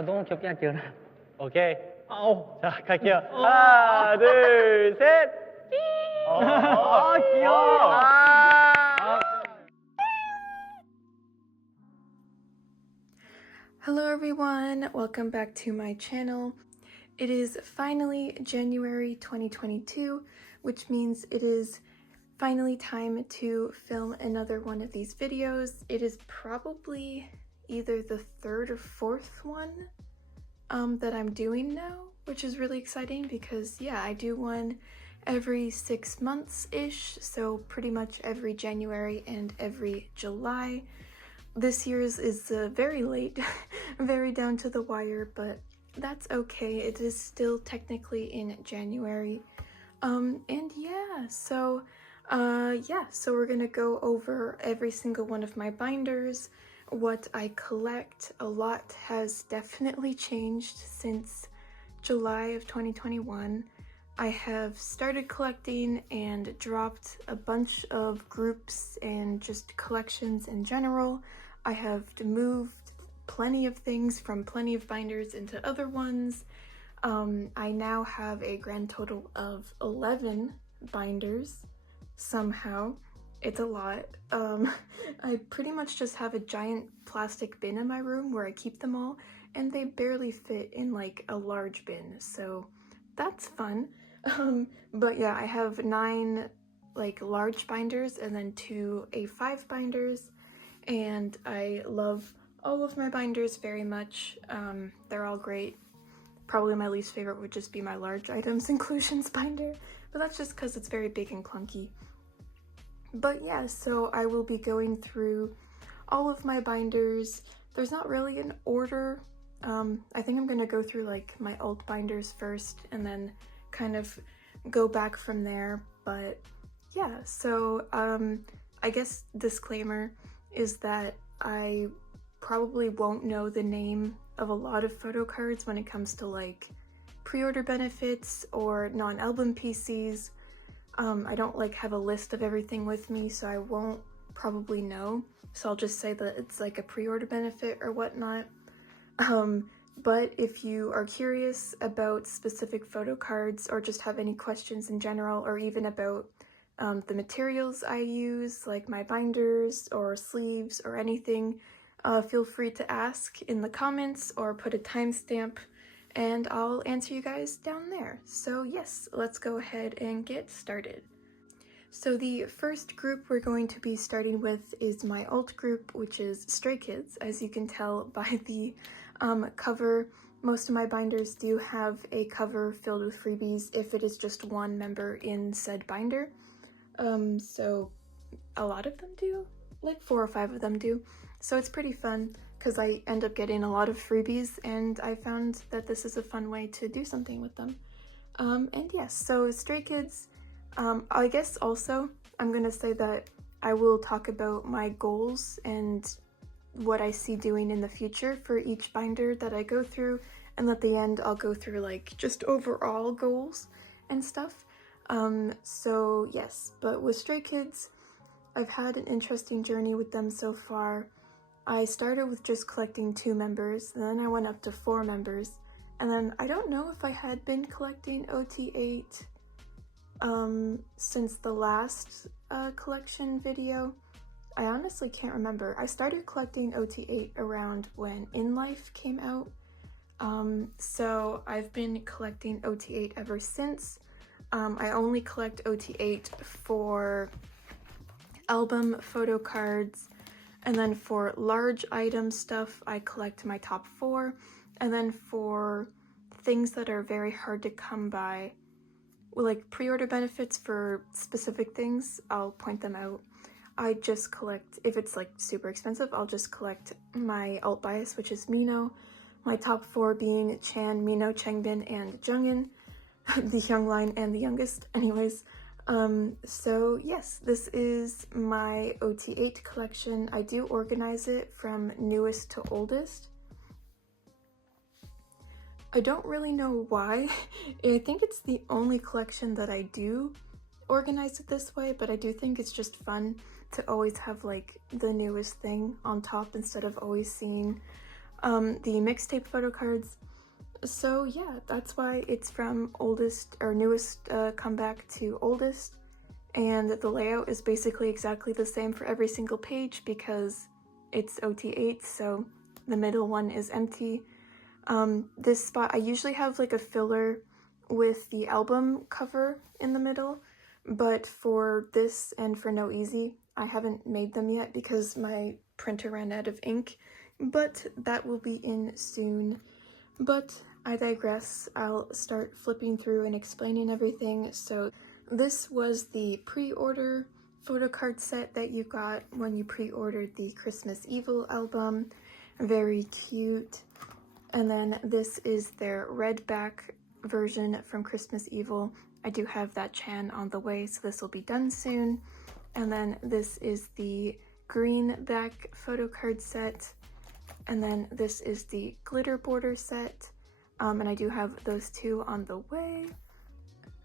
너무 귀엽게 할게요. 오케이. 자, 갈게요. 하나, 둘, 셋. 귀여워. Hello everyone, welcome back to my channel. It is finally January 2022, which means it is finally time to film another one of these videos. It is probably either the third or fourth one that I'm doing now, which is really exciting because yeah, I do one every 6 months-ish, so pretty much every January and every July. This year's is very late, very down to the wire, but that's okay. It is still technically in January. And yeah, so we're gonna go over every single one of my binders, what I collect. A lot has definitely changed since July of 2021. I have started collecting and dropped a bunch of groups and just collections in general. I have moved plenty of things from plenty of binders into other ones. I now have a grand total of 11 binders somehow. It's a lot. I pretty much just have a giant plastic bin in my room where I keep them all, and they barely fit in like a large bin, so that's fun. But yeah, I have 9 like large binders and then 2 A5 binders, and I love all of my binders very much. They're all great. Probably my least favorite would just be my large items inclusions binder, but that's just because it's very big and clunky. But yeah, so I will be going through all of my binders. There's not really an order. I think I'm gonna go through like my alt binders first and then kind of go back from there. But yeah, so I guess disclaimer is that I probably won't know the name of a lot of photo cards when it comes to like pre-order benefits or non-album PCs. I don't like have a list of everything with me, so I won't probably know. So I'll just say that it's like a pre-order benefit or whatnot. But if you are curious about specific photo cards or just have any questions in general, or even about the materials I use, like my binders or sleeves or anything, feel free to ask in the comments or put a timestamp, and I'll answer you guys down there. So yes, let's go ahead and get started. So the first group we're going to be starting with is my alt group, which is Stray Kids. As you can tell by the cover, most of my binders do have a cover filled with freebies if it is just one member in said binder. So a lot of them do, like 4 or 5 of them do. So it's pretty fun because I end up getting a lot of freebies, and I found that this is a fun way to do something with them. And yes, so Stray Kids, I guess also I'm gonna say that I will talk about my goals and what I see doing in the future for each binder that I go through, and at the end I'll go through like just overall goals and stuff. So yes, but with Stray Kids, I've had an interesting journey with them so far. I started with just collecting 2 members, and then I went up to 4 members, and then I don't know if I had been collecting OT8 since the last collection video. I honestly can't remember. I started collecting OT8 around when In Life came out, so I've been collecting OT8 ever since. I only collect OT8 for album photo cards, and then for large item stuff I collect my top 4, and then for things that are very hard to come by, like pre-order benefits for specific things, I'll point them out. I just collect, if it's like super expensive, I'll just collect my alt bias, which is Mino, my top 4 being Chan, Mino, Changbin, and Jungin, the young line and the youngest. Anyways, so yes, this is my OT8 collection. I do organize it from newest to oldest. I don't really know why. I think it's the only collection that I do organize it this way, but I do think it's just fun to always have like the newest thing on top instead of always seeing the mixtape photo cards. So yeah, that's why it's from oldest or newest comeback to oldest, and the layout is basically exactly the same for every single page because it's OT8, so the middle one is empty. This spot, I usually have like a filler with the album cover in the middle, but for this and for No Easy, I haven't made them yet because my printer ran out of ink, but that will be in soon. But I digress. I'll start flipping through and explaining everything. So this was the pre-order photo card set that you got when you pre-ordered the Christmas Evil album. Very cute. And then this is their red back version from Christmas Evil. I do have that Chan on the way, so this will be done soon. And then this is the green back photo card set. And then this is the glitter border set. And I do have those two on the way.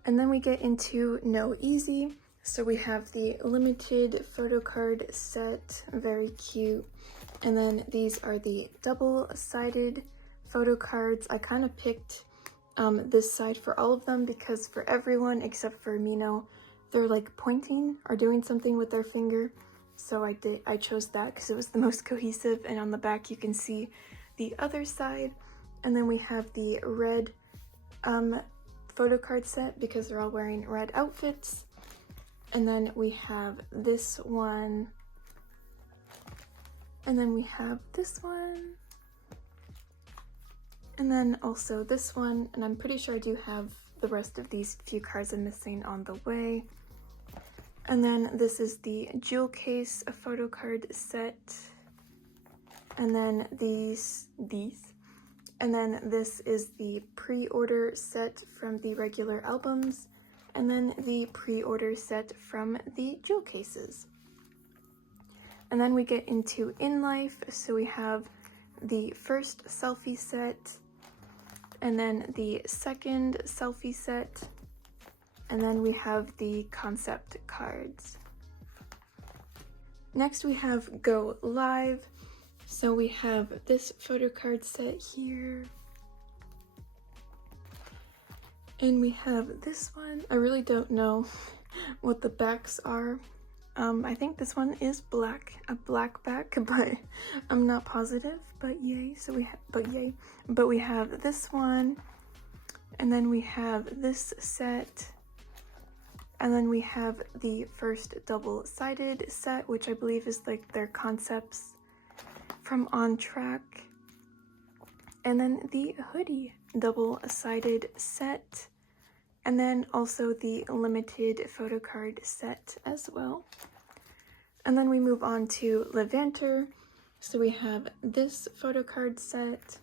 And then we get into No Easy. So we have the limited photo card set, very cute. And then these are the double-sided photo cards. I kind of picked this side for all of them because for everyone except for Mino, they're like pointing or doing something with their finger. So I chose that because it was the most cohesive, and on the back you can see the other side. And then we have the red photo card set because they're all wearing red outfits. And then we have this one. And then we have this one. And then also this one, and I'm pretty sure I do have the rest of these few cards I'm missing on the way. And then this is the jewel case photo card set. And then these. And then this is the pre-order set from the regular albums. And then the pre-order set from the jewel cases. And then we get into In Life. So we have the first selfie set, and then the second selfie set, and then we have the concept cards. Next we have Go Live. So we have this photo card set here. And we have this one. I really don't know what the backs are. I think this one is black, a black back, but I'm not positive, but yay. So but we have this one, and then we have this set, and then we have the first double-sided set, which I believe is like their concepts from On Track, and then the hoodie double-sided set, and then also the limited photo card set as well. And then we move on to Levanter. So we have this photo card set,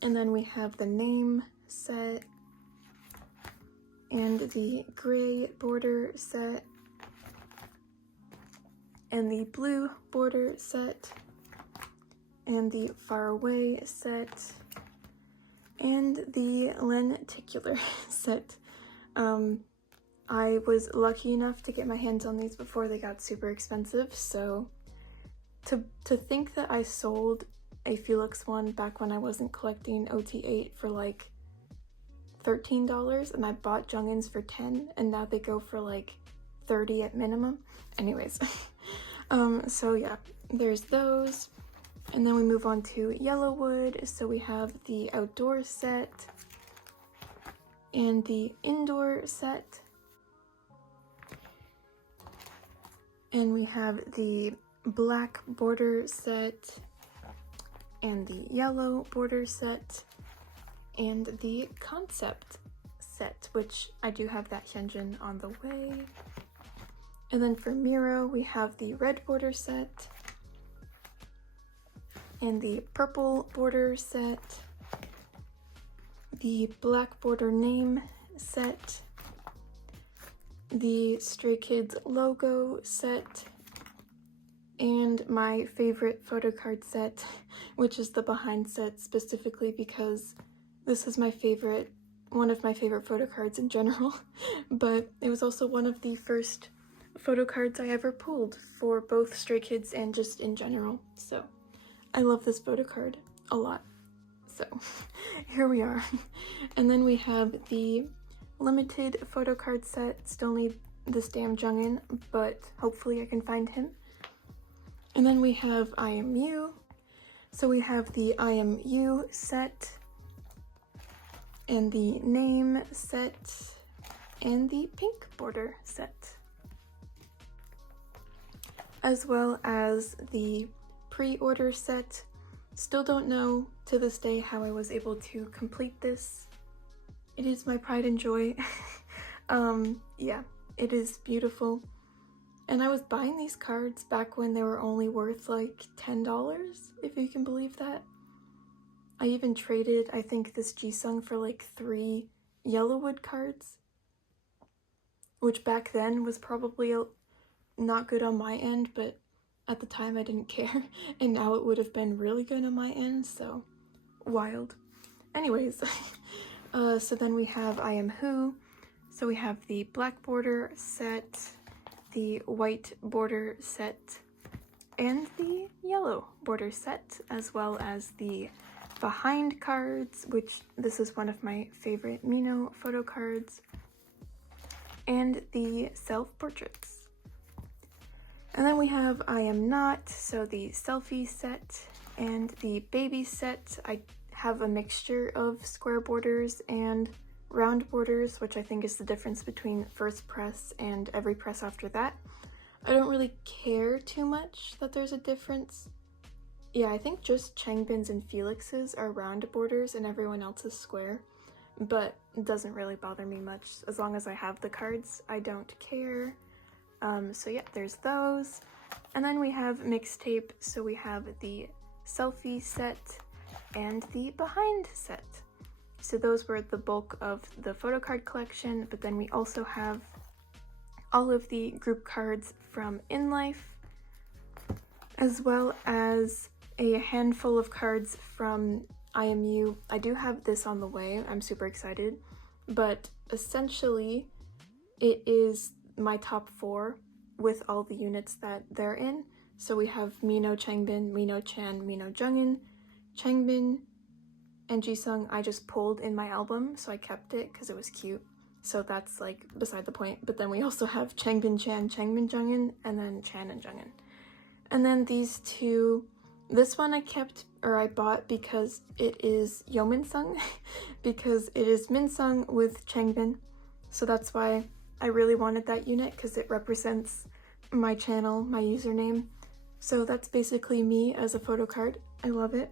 and then we have the name set, and the gray border set, and the blue border set, and the far away set, and the lenticular set. I was lucky enough to get my hands on these before they got super expensive, so to think that I sold a Felix one back when I wasn't collecting OT8 for like $13, and I bought Jungins for 10, and now they go for like 30 at minimum. Anyways, so yeah, there's those. And then we move on to Yellowwood. So we have the outdoor set and the indoor set. And we have the black border set and the yellow border set and the concept set, which I do have that Hyunjin on the way. And then for Miro, we have the red border set and the purple border set, the black border name set, the Stray Kids logo set, and my favorite photo card set, which is the behind set specifically because this is one of my favorite photo cards in general, but it was also one of the first photo cards I ever pulled for both Stray Kids and just in general, so I love this photo card a lot. So here we are. And then we have the limited photo card set. Still need this damn Jungin, but hopefully I can find him. And then we have I Am You. So we have the I Am You set, and the name set, and the pink border set, as well as the pre-order set. Still don't know to this day how I was able to complete this. It is my pride and joy. Yeah, it is beautiful. And I was buying these cards back when they were only worth like $10, if you can believe that. I even traded, I think, this Jisung for like 3 Yellowwood cards, which back then was probably not good on my end, but at the time I didn't care, and now it would have been really good on my end, so wild. Anyways, so then we have I Am Who. So we have the black border set, the white border set, and the yellow border set, as well as the behind cards, which this is one of my favorite Mino photo cards, and the self-portraits. And then we have I Am Not, so the selfie set and the baby set. I have a mixture of square borders and round borders, which I think is the difference between first press and every press after that. I don't really care too much that there's a difference. Yeah, I think just Changbin's and Felix's are round borders and everyone else is square, but it doesn't really bother me much. As long as I have the cards, I don't care. So yeah, there's those. And then we have mixtape, so we have the selfie set and the behind set. So those were the bulk of the photo card collection, but then we also have all of the group cards from In Life, as well as a handful of cards from I Am You. I do have this on the way, I'm super excited, but essentially it is my top 4 with all the units that they're in. So we have Mino Changbin, Mino Chan, Mino Jungin, Changbin, and Jisung I just pulled in my album, so I kept it because it was cute. So that's like beside the point. But then we also have Changbin Chan, Changbin Jungin, and then Chan and Jungin. And then these two, this one I kept, or I bought because it is Yeomin-sung, because it is Min-sung with Changbin. So that's why I really wanted that unit, because it represents my channel, my username. So that's basically me as a photo card. I love it.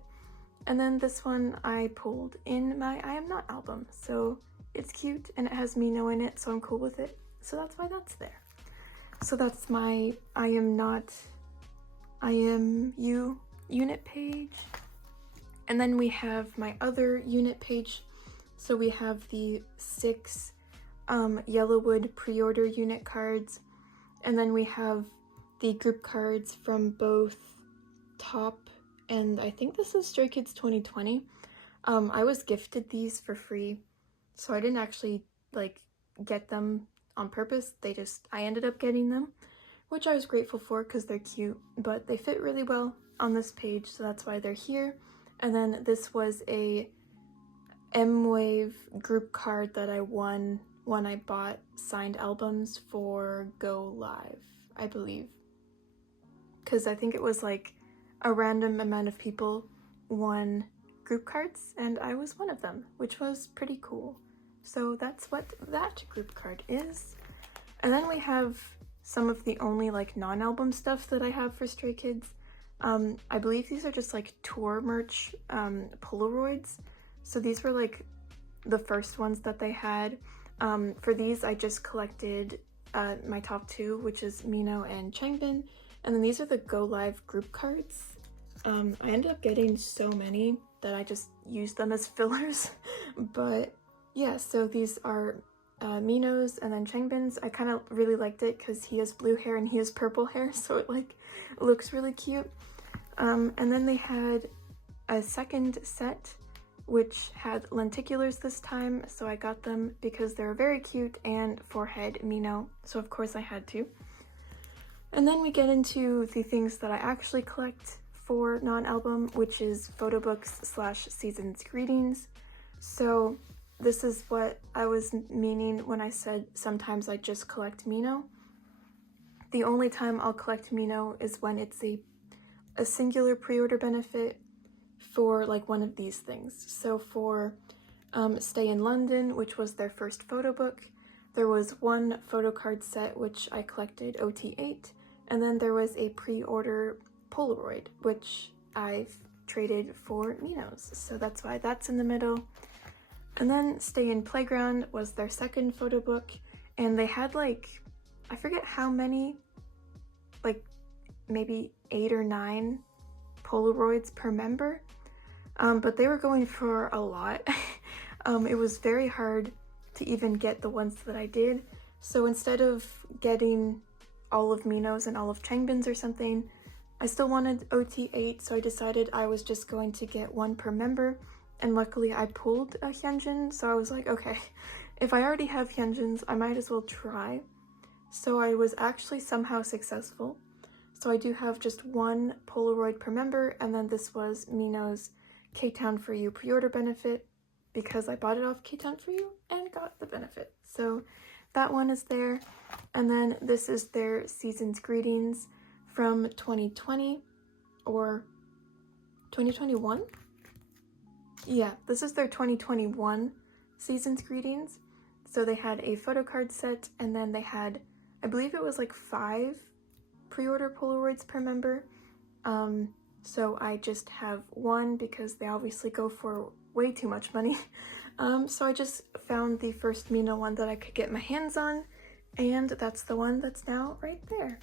And then this one I pulled in my I Am Not album. So it's cute and it has Mino in it, so I'm cool with it. So that's why that's there. So that's my I Am Not, I Am You unit page. And then we have my other unit page. So we have the 6 Yellowwood pre-order unit cards. And then we have the group cards from both Top and I think this is Stray Kids 2020. I was gifted these for free, so I didn't actually like get them on purpose. I ended up getting them, which I was grateful for because they're cute, but they fit really well on this page, so that's why they're here. And then this was a M-Wave group card that I won when I bought signed albums for Go Live, I believe. Because I think it was like a random amount of people won group cards, and I was one of them, which was pretty cool. So that's what that group card is. And then we have some of the only like non-album stuff that I have for Stray Kids. I believe these are just like tour merch Polaroids. So these were like the first ones that they had. For these I just collected my top 2, which is Mino and Changbin. And then these are the Go Live group cards. I ended up getting so many that I just used them as fillers. But yeah, so these are Mino's and then Changbin's. I kind of really liked it because he has blue hair and he has purple hair, so it like looks really cute. And then they had a second set which had lenticulars this time, so I got them because they're very cute, and forehead Mino, so of course I had to. And then we get into the things that I actually collect for non-album, which is photobooks/season's greetings. So this is what I was meaning when I said sometimes I just collect Mino. The only time I'll collect Mino is when it's a singular pre-order benefit for like one of these things. So for Stay in London, which was their first photo book, there was one photo card set which I collected, OT8, and then there was a pre-order Polaroid, which I've traded for Minos. So that's why that's in the middle. And then Stay in Playground was their second photo book, and they had like, I forget how many, like maybe 8 or 9 Polaroids per member, but they were going for a lot. It was very hard to even get the ones that I did, so instead of getting all of Minos and all of Changbin's or something, I still wanted OT8, so I decided I was just going to get one per member, and luckily I pulled a Hyunjin, so I was like, okay, if I already have Hyunjins, I might as well try. So I was actually somehow successful. So I do have just one Polaroid per member, and then this was Mino's K-Town For You pre-order benefit, because I bought it off K-Town For You and got the benefit. So that one is there. And then this is their Season's Greetings from 2020 or 2021? Yeah, this is their 2021 Season's Greetings. So they had a photo card set, and then they had, I believe it was like 5 pre-order Polaroids per member. So I just have one because they obviously go for way too much money. So I just found the first Mino one that I could get my hands on, and that's the one that's now right there.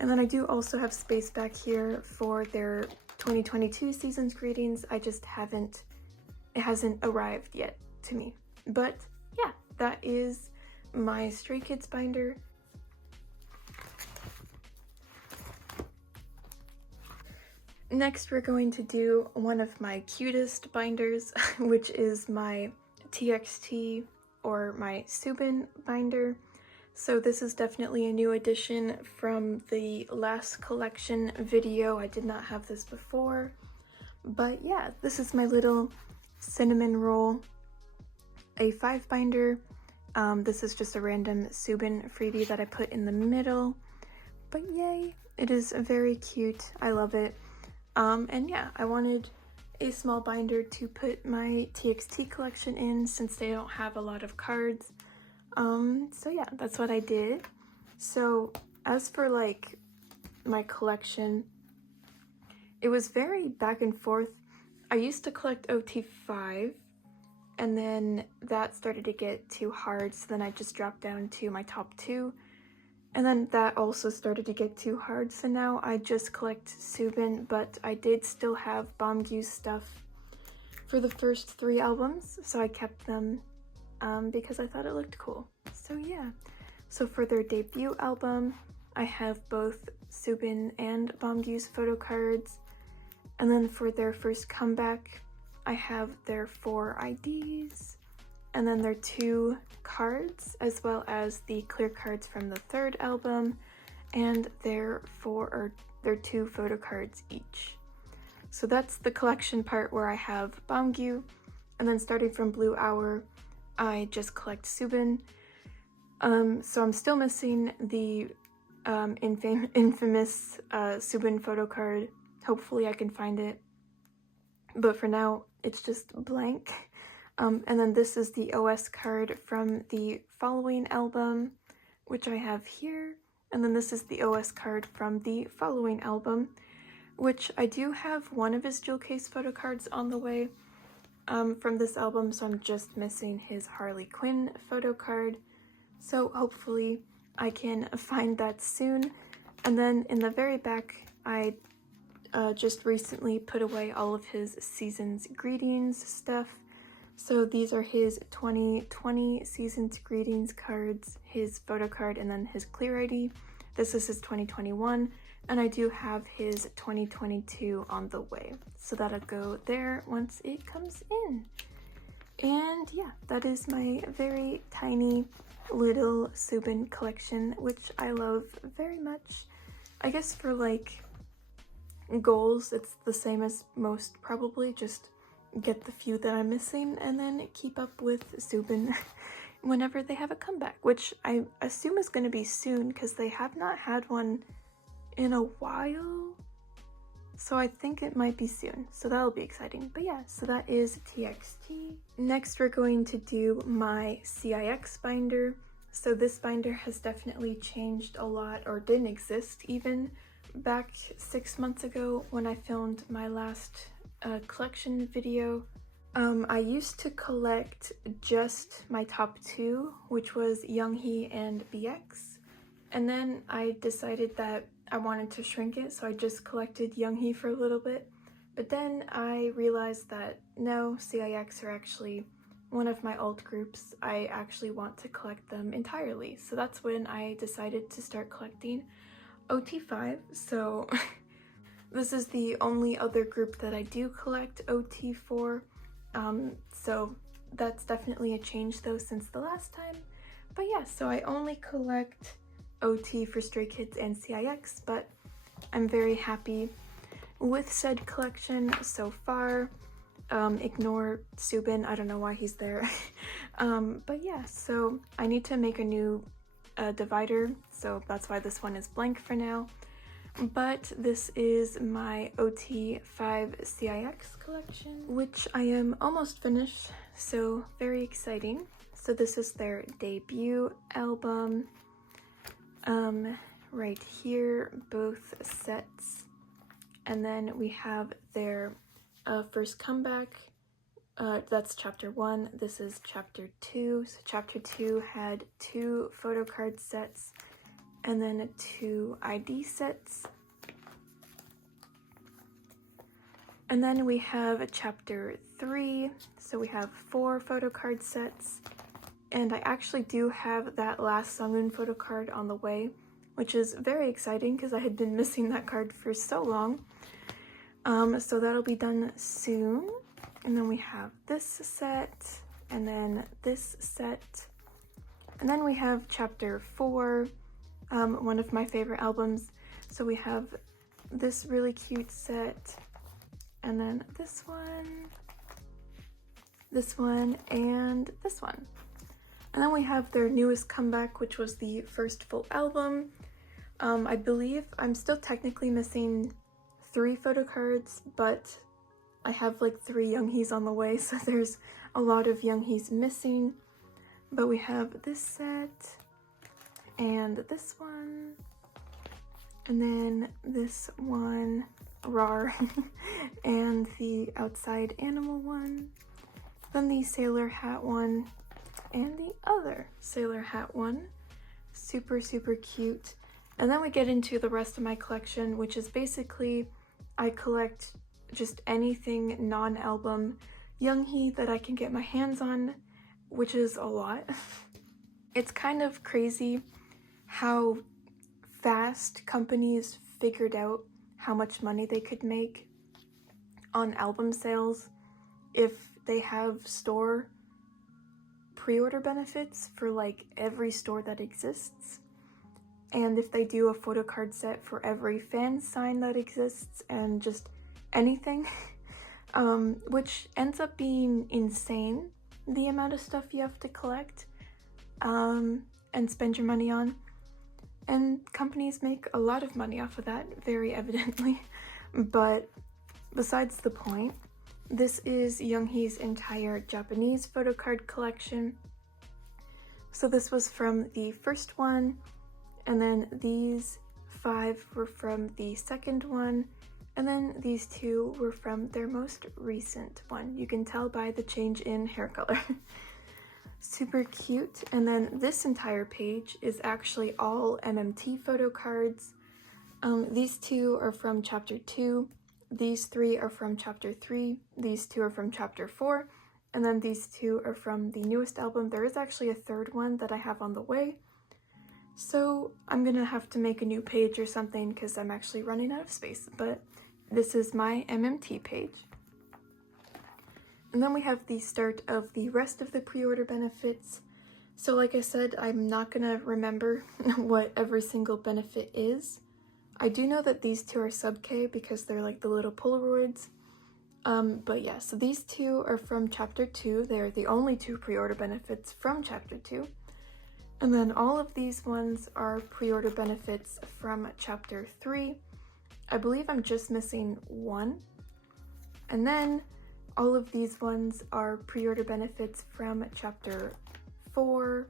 And then I do also have space back here for their 2022 Season's Greetings. I just haven't, it hasn't arrived yet to me. But yeah, that is my Stray Kids binder. Next, we're going to do one of my cutest binders, which is my TXT or my Subin binder. So this is definitely a new addition from the last collection video. I did not have this before, but yeah, this is my little cinnamon roll A5 binder. This is just a random Subin freebie that I put in the middle, but yay, it is very cute. I love it. And yeah, I wanted a small binder to put my TXT collection in since they don't have a lot of cards. So yeah, that's what I did. So as for like my collection, it was very back and forth. I used to collect OT5, and then that started to get too hard, so then I just dropped down to my top 2. And then that also started to get too hard, so now I just collect Subin, but I did still have Bomgyu's stuff for the first 3 albums, so I kept them because I thought it looked cool. So yeah, so for their debut album, I have both Subin and Bomgyu's photo cards, and then for their first comeback, I have their 4 IDs, and then their 2 cards, as well as the clear cards from the 3rd album, and their 2 photo cards each. So that's the collection part where I have Bomgyu, and then starting from Blue Hour, I just collect Subin. So I'm still missing the infamous Subin photo card. Hopefully I can find it, but for now it's just blank. And then this is the OS card from the following album, which I have here. And then this is the OS card from the following album, which I do have one of his jewel case photo cards on the way from this album, so I'm just missing his Harley Quinn photo card. So hopefully I can find that soon. And then in the very back, I just recently put away all of his Season's Greetings stuff. So these are his 2020 Season's Greetings cards, his photo card, and then his clear ID. This is his 2021, and I do have his 2022 on the way. So that'll go there once it comes in. And yeah, that is my very tiny little Subin collection, which I love very much. I guess for like goals. It's the same as most probably, just get the few that I'm missing and then keep up with Subin whenever they have a comeback, which I assume is going to be soon because they have not had one in a while. So I think it might be soon, so that'll be exciting. But yeah, so that is TXT. Next we're going to do my CIX binder. So this binder has definitely changed a lot, or didn't exist even back 6 months ago when I filmed my last collection video. I used to collect just my top 2, which was Younghee and BX. And then I decided that I wanted to shrink it, so I just collected Younghee for a little bit. But then I realized that no, CIX are actually one of my alt groups. I actually want to collect them entirely. So that's when I decided to start collecting OT5. So this is the only other group that I do collect OT for. So that's definitely a change though since the last time. But yeah, so I only collect OT for Stray Kids and CIX, but I'm very happy with said collection so far. Ignore Subin, I don't know why he's there. But yeah, so I need to make a new divider, so that's why this one is blank for now. But this is my OT5 CIX collection, which I am almost finished, so very exciting. So this is their debut album. Right here, both sets. And then we have their first comeback. That's chapter 1. This is chapter 2. So chapter 2 had 2 photocard sets and then 2 ID sets. And then we have chapter 3. So we have 4 photocard sets. And I actually do have that last Sungun photocard on the way, which is very exciting because I had been missing that card for so long. So that'll be done soon. And then we have this set, and then this set. And then we have chapter 4, one of my favorite albums. So we have this really cute set, and then this one, and this one. And then we have their newest comeback, which was the first full album. I believe I'm still technically missing 3 photocards, but I have like 3 Younghees on the way, so there's a lot of Younghees missing. But we have this set, and this one, and then this one, rawr, and the outside animal one, then the sailor hat one, and the other sailor hat one. Super, super cute. And then we get into the rest of my collection, which is basically I collect just anything non-album Younghee that I can get my hands on, which is a lot. It's kind of crazy how fast companies figured out how much money they could make on album sales if they have store pre-order benefits for like every store that exists, and if they do a photocard set for every fan sign that exists and just anything, which ends up being insane, the amount of stuff you have to collect and spend your money on. And companies make a lot of money off of that, very evidently. But besides the point, this is Younghee's entire Japanese photocard collection. So this was from the first one, and then these 5 were from the second one, and then these 2 were from their most recent one. You can tell by the change in hair color. Super cute. And then this entire page is actually all MMT photocards. These 2 are from chapter 2. These 3 are from chapter 3, these 2 are from chapter 4, and then these 2 are from the newest album. There is actually a third one that I have on the way, so I'm gonna have to make a new page or something because I'm actually running out of space, but this is my MMT page. And then we have the start of the rest of the pre-order benefits. So like I said, I'm not gonna remember what every single benefit is, I do know that these two are sub K because they're like the little Polaroids. But yeah, so these two are from Chapter 2. They're the only two pre-order benefits from Chapter 2. And then all of these ones are pre-order benefits from Chapter 3. I believe I'm just missing one. And then all of these ones are pre-order benefits from Chapter 4.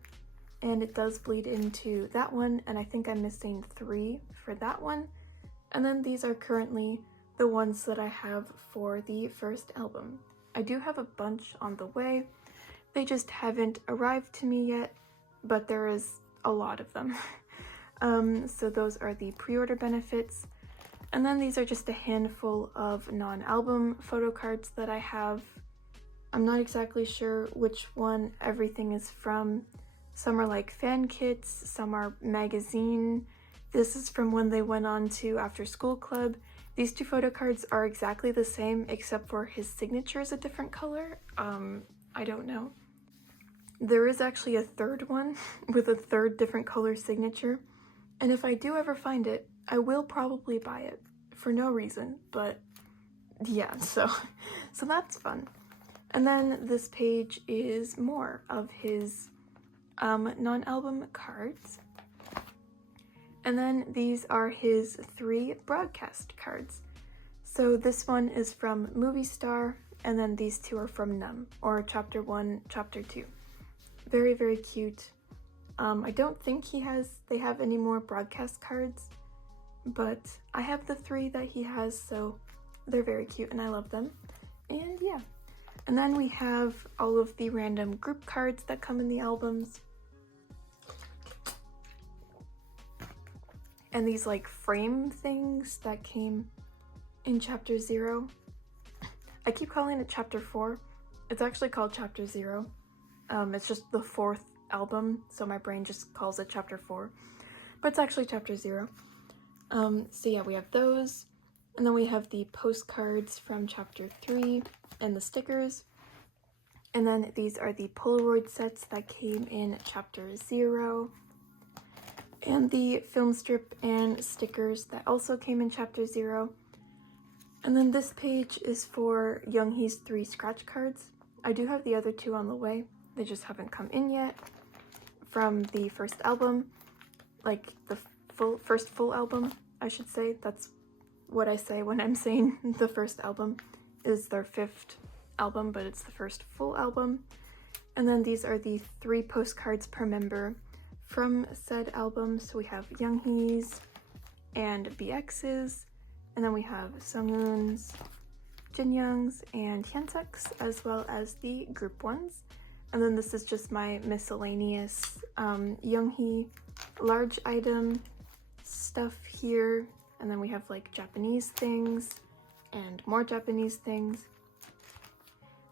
And it does bleed into that one, and I think I'm missing 3 for that one. And then these are currently the ones that I have for the first album. I do have a bunch on the way. They just haven't arrived to me yet, but there is a lot of them. So those are the pre-order benefits. And then these are just a handful of non-album photo cards that I have. I'm not exactly sure which one everything is from. Some are like fan kits, some are magazine. This is from when they went on to After School Club. These two photo cards are exactly the same except for his signature is a different color. I don't know. There is actually a third one with a third different color signature. And if I do ever find it, I will probably buy it for no reason, but yeah, so that's fun. And then this page is more of his non-album cards. And then these are his 3 broadcast cards. So this one is from Movie Star, and then these 2 are from Numb, or Chapter 1, Chapter 2. Very, very cute. I don't think they have any more broadcast cards, but I have the 3 that he has, so they're very cute and I love them. And yeah. And then we have all of the random group cards that come in the albums. And these like frame things that came in Chapter 0. I keep calling it Chapter 4. It's actually called Chapter 0. It's just the 4th album, so my brain just calls it Chapter 4. But it's actually Chapter 0. So yeah, we have those. And then we have the postcards from Chapter 3 and the stickers. And then these are the Polaroid sets that came in Chapter 0. And the film strip and stickers that also came in Chapter 0. And then this page is for Younghee's 3 scratch cards. I do have the other 2 on the way. They just haven't come in yet from the first album. Like the first full album, I should say. That's what I say when I'm saying the first album is their 5th album, but it's the first full album. And then these are the 3 postcards per member from said album. So we have Younghee's and BX's, and then we have Sunghoon's, Jinyoung's, and Hyunsuk's, as well as the group ones. And then this is just my miscellaneous Younghee large item stuff here. And then we have like Japanese things and more Japanese things.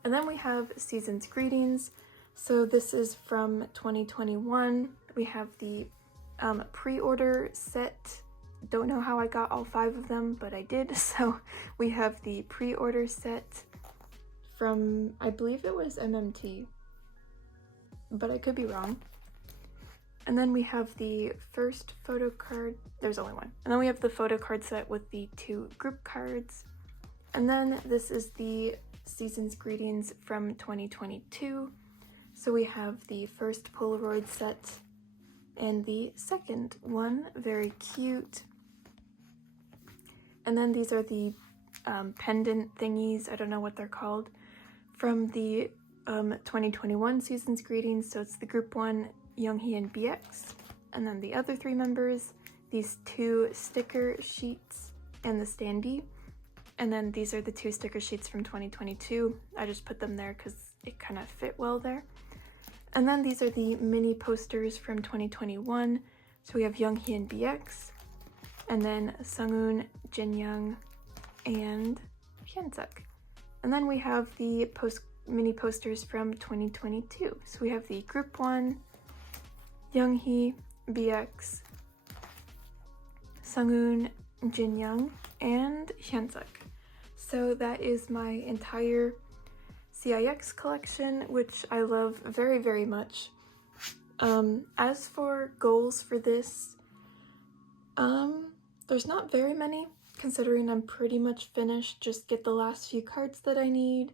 And then we have Season's Greetings. So this is from 2021. We have the pre-order set. Don't know how I got all 5 of them, but I did. So we have the pre-order set from, I believe it was MMT, but I could be wrong. And then we have the first photo card. There's only one. And then we have the photo card set with the 2 group cards. And then this is the Season's Greetings from 2022. So we have the first Polaroid set and the second one. Very cute. And then these are the pendant thingies. I don't know what they're called. From the 2021 Season's Greetings. So it's the group one, Younghee and BX. And then the other 3 members, these 2 sticker sheets and the standee. And then these are the 2 sticker sheets from 2022. I just put them there because it kind of fit well there. And then these are the mini posters from 2021. So we have Younghee and BX, and then Sunghoon, Jinyoung, and Hyunsuk. And then we have the mini posters from 2022. So we have the group one, Younghee, BX, Sunghoon, Jinyoung, and Hyunsuk. So that is my entire CIX collection, which I love very, very much. As for goals for this, There's not very many, considering I'm pretty much finished. Just get the last few cards that I need.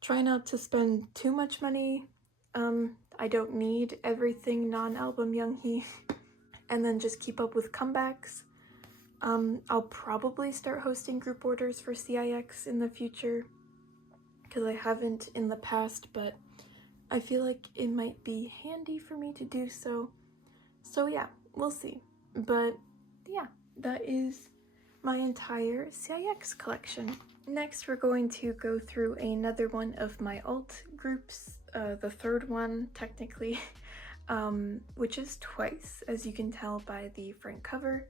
Try not to spend too much money. I don't need everything non-album Younghee. And then just keep up with comebacks. I'll probably start hosting group orders for CIX in the future, because I haven't in the past, but I feel like it might be handy for me to do so. So yeah, we'll see. But yeah, that is my entire CIX collection. Next, we're going to go through another one of my alt groups, the third one technically, which is Twice, as you can tell by the front cover.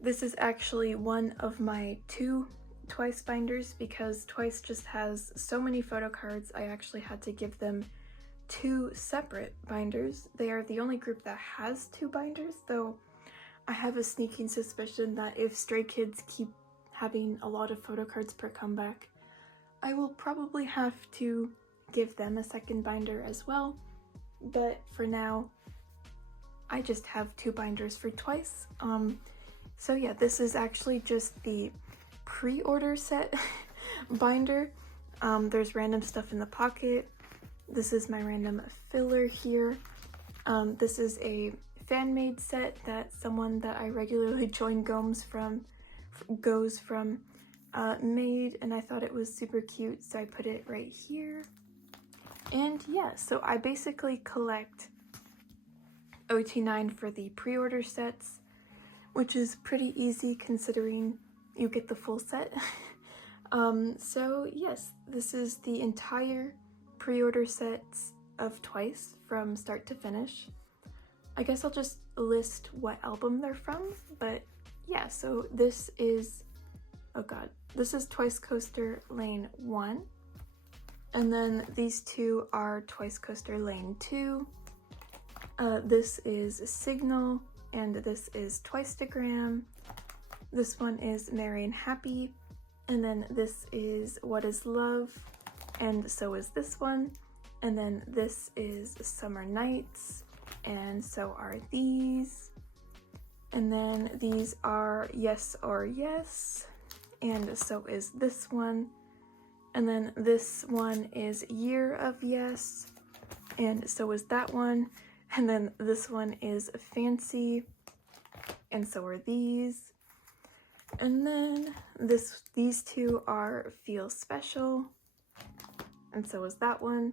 This is actually one of my 2 Twice binders because Twice just has so many photo cards. I actually had to give them 2 separate binders. They are the only group that has 2 binders, though I have a sneaking suspicion that if Stray Kids keep having a lot of photo cards per comeback, I will probably have to give them a second binder as well. But for now, I just have 2 binders for Twice. So yeah, this is actually just the pre-order set binder. There's random stuff in the pocket. This is my random filler here. This is a fan-made set that someone that I regularly join goes from made, and I thought it was super cute, so I put it right here. And yeah, so I basically collect OT9 for the pre-order sets, which is pretty easy considering you get the full set. So yes, this is the entire pre-order sets of Twice from start to finish. I guess I'll just list what album they're from, but yeah, so this is, oh god, this is Twice Coaster Lane 1, and then these 2 are Twice Coaster Lane 2. This is Signal, and this is Twice-tagram. This one is Merry and Happy, and then this is What is Love, and so is this one, and then this is Summer Nights, and so are these, and then these are Yes or Yes, and so is this one, and then this one is Year of Yes, and so is that one, and then this one is Fancy, and so are these, and then these 2 are Feel Special, and so is that one,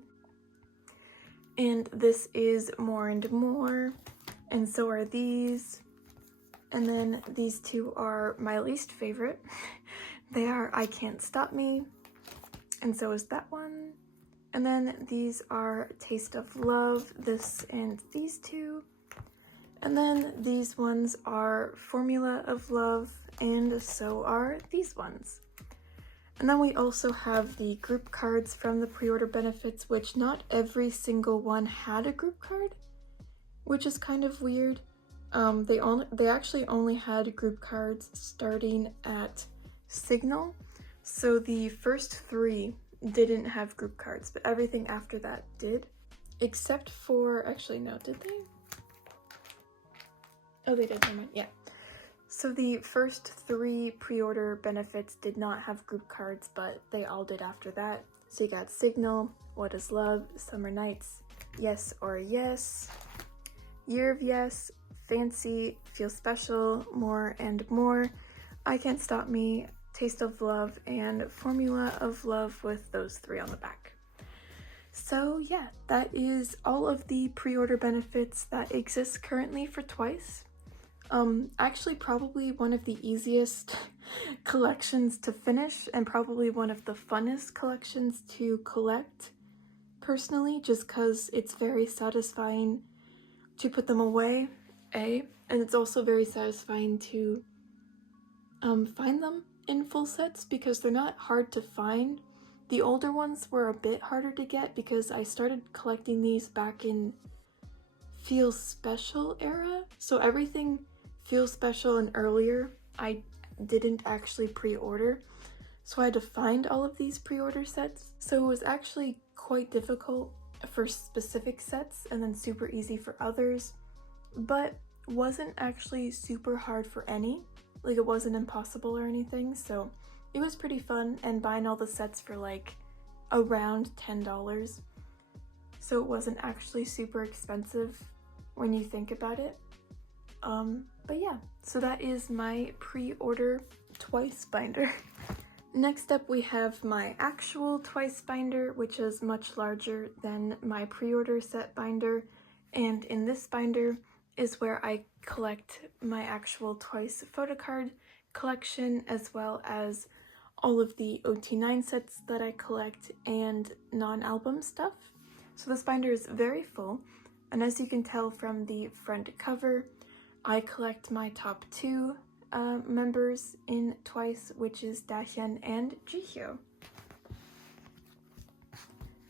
and this is More and More, and so are these, and then these 2 are my least favorite. They are I Can't Stop Me, and so is that one, and then these are Taste of Love, this and these 2, and then these ones are Formula of Love, and so are these ones. And then we also have the group cards from the pre-order benefits, which not every single one had a group card, which is kind of weird. They actually only had group cards starting at Signal, so the first 3 didn't have group cards, but everything after that did, except for, actually no, did they? Oh, they did, never mind, yeah. So the first 3 pre-order benefits did not have group cards, but they all did after that. So you got Signal, What is Love, Summer Nights, Yes or Yes, Year of Yes, Fancy, Feel Special, More and More, I Can't Stop Me, Taste of Love, and Formula of Love with those 3 on the back. So yeah, that is all of the pre-order benefits that exist currently for Twice. Actually probably one of the easiest collections to finish, and probably one of the funnest collections to collect personally, just because it's very satisfying to put them away, and it's also very satisfying to find them in full sets, because they're not hard to find. The older ones were a bit harder to get because I started collecting these back in Feel Special era, so everything Feel Special and earlier I didn't actually pre-order, so I had to find all of these pre-order sets, so it was actually quite difficult for specific sets and then super easy for others. but wasn't actually super hard for any. Like, it wasn't impossible or anything, so it was pretty fun, and buying all the sets for like around $10. So it wasn't actually super expensive when you think about it. But yeah, so that is my pre-order Twice binder. Next up we have my actual Twice binder, which is much larger than my pre-order set binder. And in this binder is where I collect my actual Twice photocard collection, as well as all of the OT9 sets that I collect and non-album stuff. So this binder is very full, and as you can tell from the front cover, I collect my top two members in Twice, which is Dahyun and Jihyo.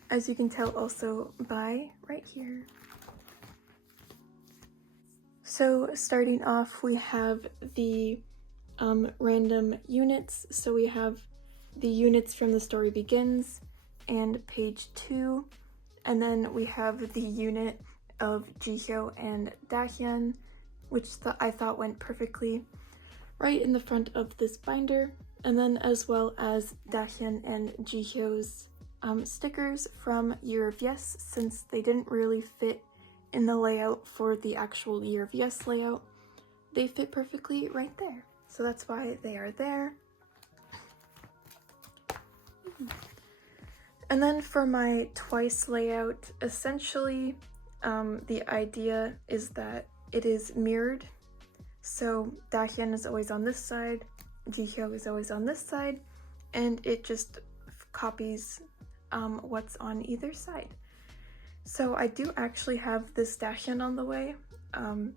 As you can tell also by right here. So starting off, we have the random units. So we have the units from The Story Begins and page 2, and then we have the unit of Jihyo and Dahyun, which I thought went perfectly right in the front of this binder, and then as well as Dahyun and Jihyo's stickers from Year of Yes, since they didn't really fit in the layout for the actual Year of Yes layout. They fit perfectly right there, so that's why they are there. And then for my Twice layout, essentially the idea is that it is mirrored. So Dahyun is always on this side, Jihyo is always on this side, and it just copies what's on either side. So I do actually have this Dahyun on the way.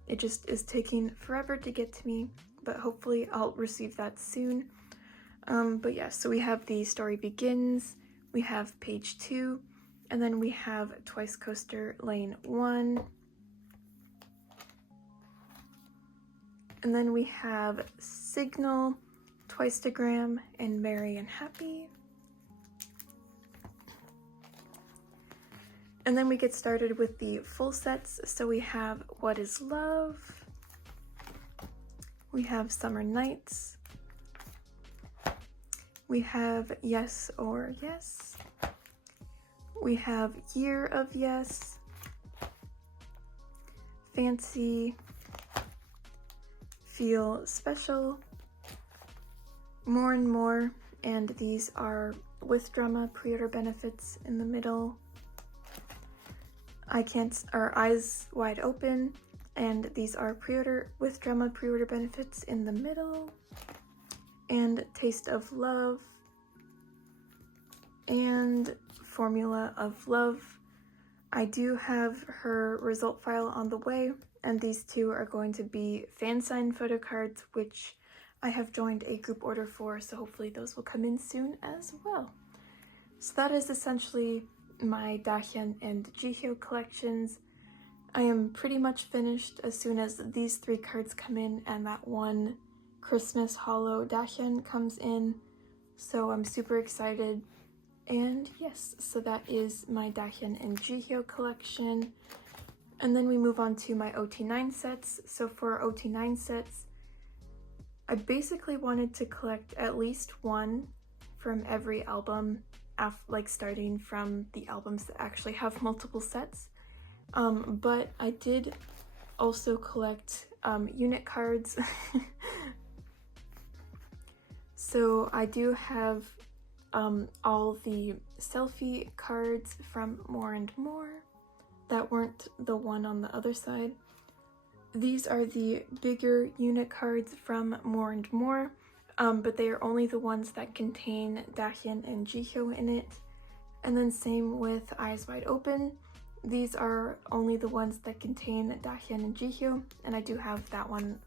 It just is taking forever to get to me, but hopefully I'll receive that soon. But yeah, so we have The Story Begins, we have page 2, and then we have Twice Coaster Lane 1. And then we have Signal, Twice-togram, and Merry and Happy. And then we get started with the full sets. So we have What Is Love, we have Summer Nights, we have Yes or Yes, we have Year of Yes, Fancy, Feel Special, More and More, and these are with drama pre-order benefits in the middle. Eyes Wide Open, and these are pre-order with drama pre-order benefits in the middle. And Taste of Love and Formula of Love. I do have her result file on the way, and these two are going to be fan sign photo cards, which I have joined a group order for, so hopefully those will come in soon as well. So that is essentially my Dahyun and Jihyo collections. I am pretty much finished as soon as these 3 cards come in and that one Christmas holo Dahyun comes in, so I'm super excited. And yes, so that is my Dahyun and Jihyo collection. And then we move on to my OT9 sets. So for OT9 sets, I basically wanted to collect at least one from every album, like starting from the albums that actually have multiple sets. But I did also collect unit cards. So I do have all the selfie cards from More and More that weren't the one on the other side. These are the bigger unit cards from More and More, but they are only the ones that contain Dahyun and Jihyo in it. And then same with Eyes Wide Open. These are only the ones that contain Dahyun and Jihyo, and I do have that one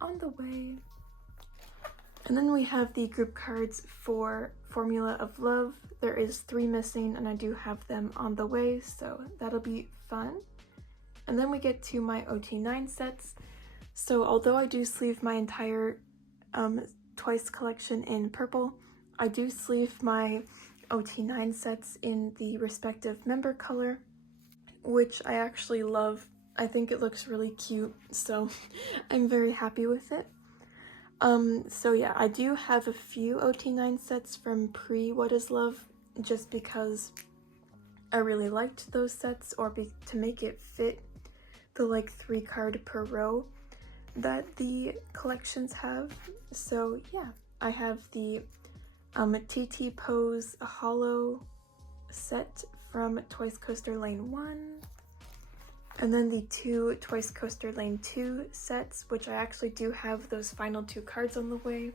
on the way. And then we have the group cards for Formula of Love. There is 3 missing, and I do have them on the way, so that'll be fun. And then we get to my OT9 sets. So although I do sleeve my entire Twice collection in purple, I do sleeve my OT9 sets in the respective member color, which I actually love. I think it looks really cute, so I'm very happy with it. So yeah, I do have a few OT9 sets from pre-What Is Love, just because I really liked those sets, or to make it fit the like 3 card per row that the collections have. So yeah, I have the TT Pose Hollow set from Twice Coaster Lane 1, and then the 2 Twice Coaster Lane 2 sets, which I actually do have those final 2 cards on the way.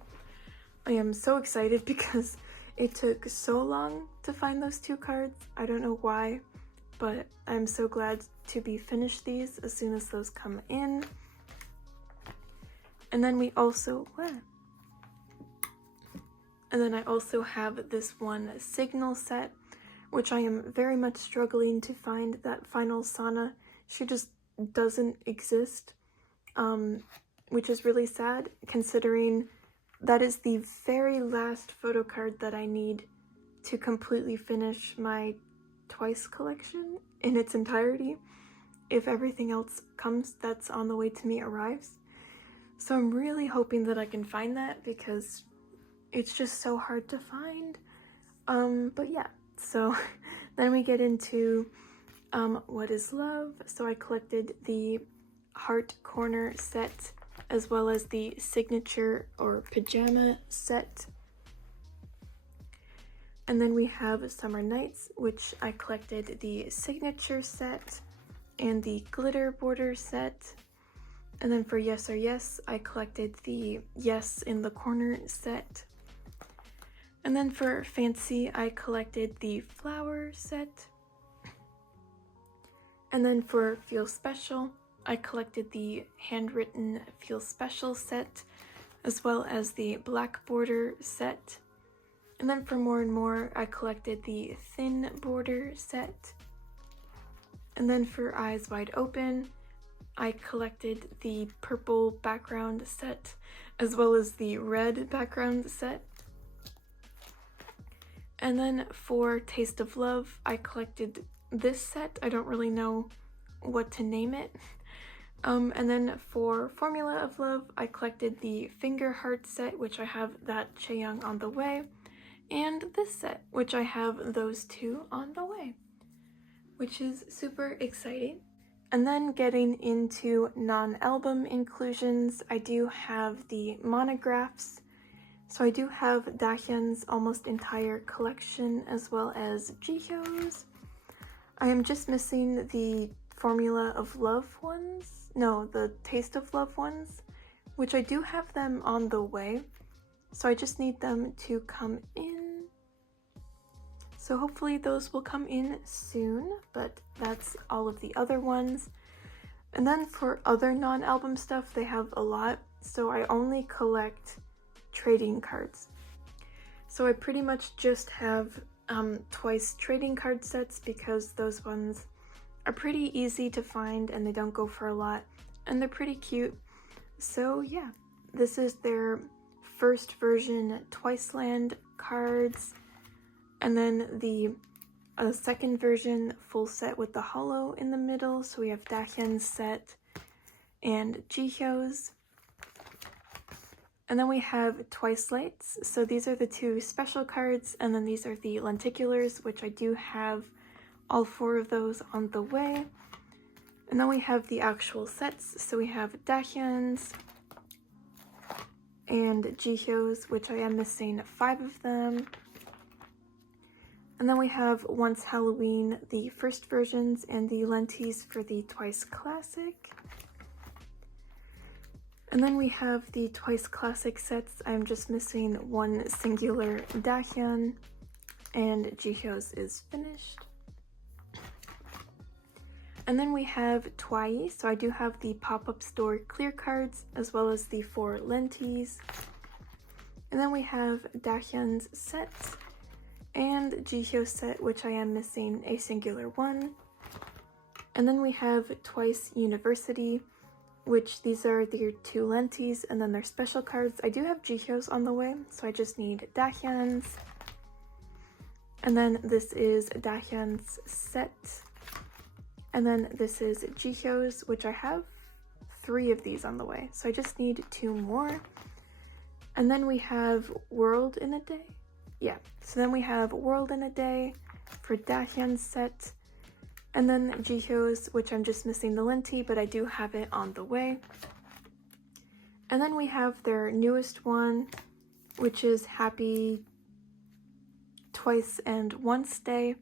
I am so excited because it took so long to find those 2 cards. I don't know why, but I'm so glad to be finished these as soon as those come in. And then we also, and then I also have this one Signal set, which I am very much struggling to find that final Sana. She just doesn't exist, which is really sad, considering that is the very last photo card that I need to completely finish my Twice collection in its entirety, if everything else that's on the way to me arrives. So I'm really hoping that I can find that, because it's just so hard to find. But yeah, so then we get into What Is Love. So I collected the Heart Corner set, as well as the Signature or Pajama set. And then we have Summer Nights, which I collected the Signature set and the Glitter Border set. And then for Yes or Yes, I collected the Yes in the Corner set. And then for Fancy, I collected the Flower set. And then for Feel Special, I collected the handwritten Feel Special set, as well as the Black Border set. And then for More and More, I collected the Thin Border set. And then for Eyes Wide Open, I collected the purple background set, as well as the red background set. And then for Taste of Love, I collected this set. I don't really know what to name it. And then for Formula of Love, I collected the Finger Heart set, which I have that Chaeyoung on the way, and this set, which I have those 2 on the way, which is super exciting. And then getting into non-album inclusions, I do have the monographs. So I do have Dahyun's almost entire collection, as well as Jihyo's. I am just missing the Formula of Love ones. No, the Taste of Love ones, which I do have them on the way. So I just need them to come in. So hopefully those will come in soon, but that's all of the other ones. And then for other non-album stuff, they have a lot. So I only collect trading cards. So I pretty much just have Twice trading card sets, because those ones are pretty easy to find and they don't go for a lot, and they're pretty cute. So yeah, this is their first version Twiceland cards, and then the second version full set with the hollow in the middle. So we have Dahyun's set and Jihyo's. And then we have Twice Lights. So these are the 2 special cards, and then these are the lenticulars, which I do have all 4 of those on the way. And then we have the actual sets. So we have Dahyun's and Jihyo's, which I am missing 5 of them. And then we have Once Halloween, the first versions, and the lenties for the Twice Classic. And then we have the Twice Classic sets. I'm just missing 1 singular Dahyun, and Jihyo's is finished. And then we have Twice, so I do have the pop-up store clear cards, as well as the 4 lenties. And then we have Dahyun's set, and Jihyo's set, which I am missing a singular 1. And then we have Twice University, which these are their 2 lenties, and then their special cards. I do have Jihyo's on the way, so I just need Dahyun's. And then this is Dahyun's set. And then this is Jihyo's, which I have 3 of these on the way, so I just need 2 more. And then we have World in a Day. Yeah, so then we have World in a Day for Dahyun's set. And then Jihyo's, which I'm just missing the linty, but I do have it on the way. And then we have their newest one, which is Happy Twice and Once Day.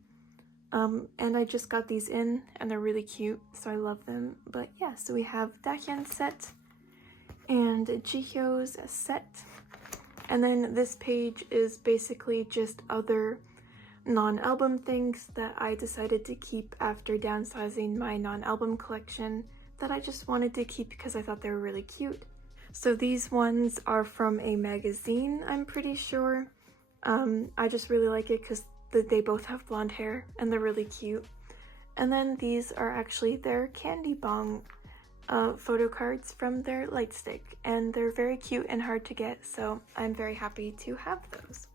And I just got these in, and they're really cute, so I love them. But yeah, so we have Dahyun's set and Jihyo's set. And then this page is basically just other non-album things that I decided to keep after downsizing my non-album collection that I just wanted to keep because I thought they were really cute. So these ones are from a magazine, I'm pretty sure. I just really like it because they both have blonde hair and they're really cute. And then these are actually their candy bong photo cards from their light stick, and they're very cute and hard to get, so I'm very happy to have those.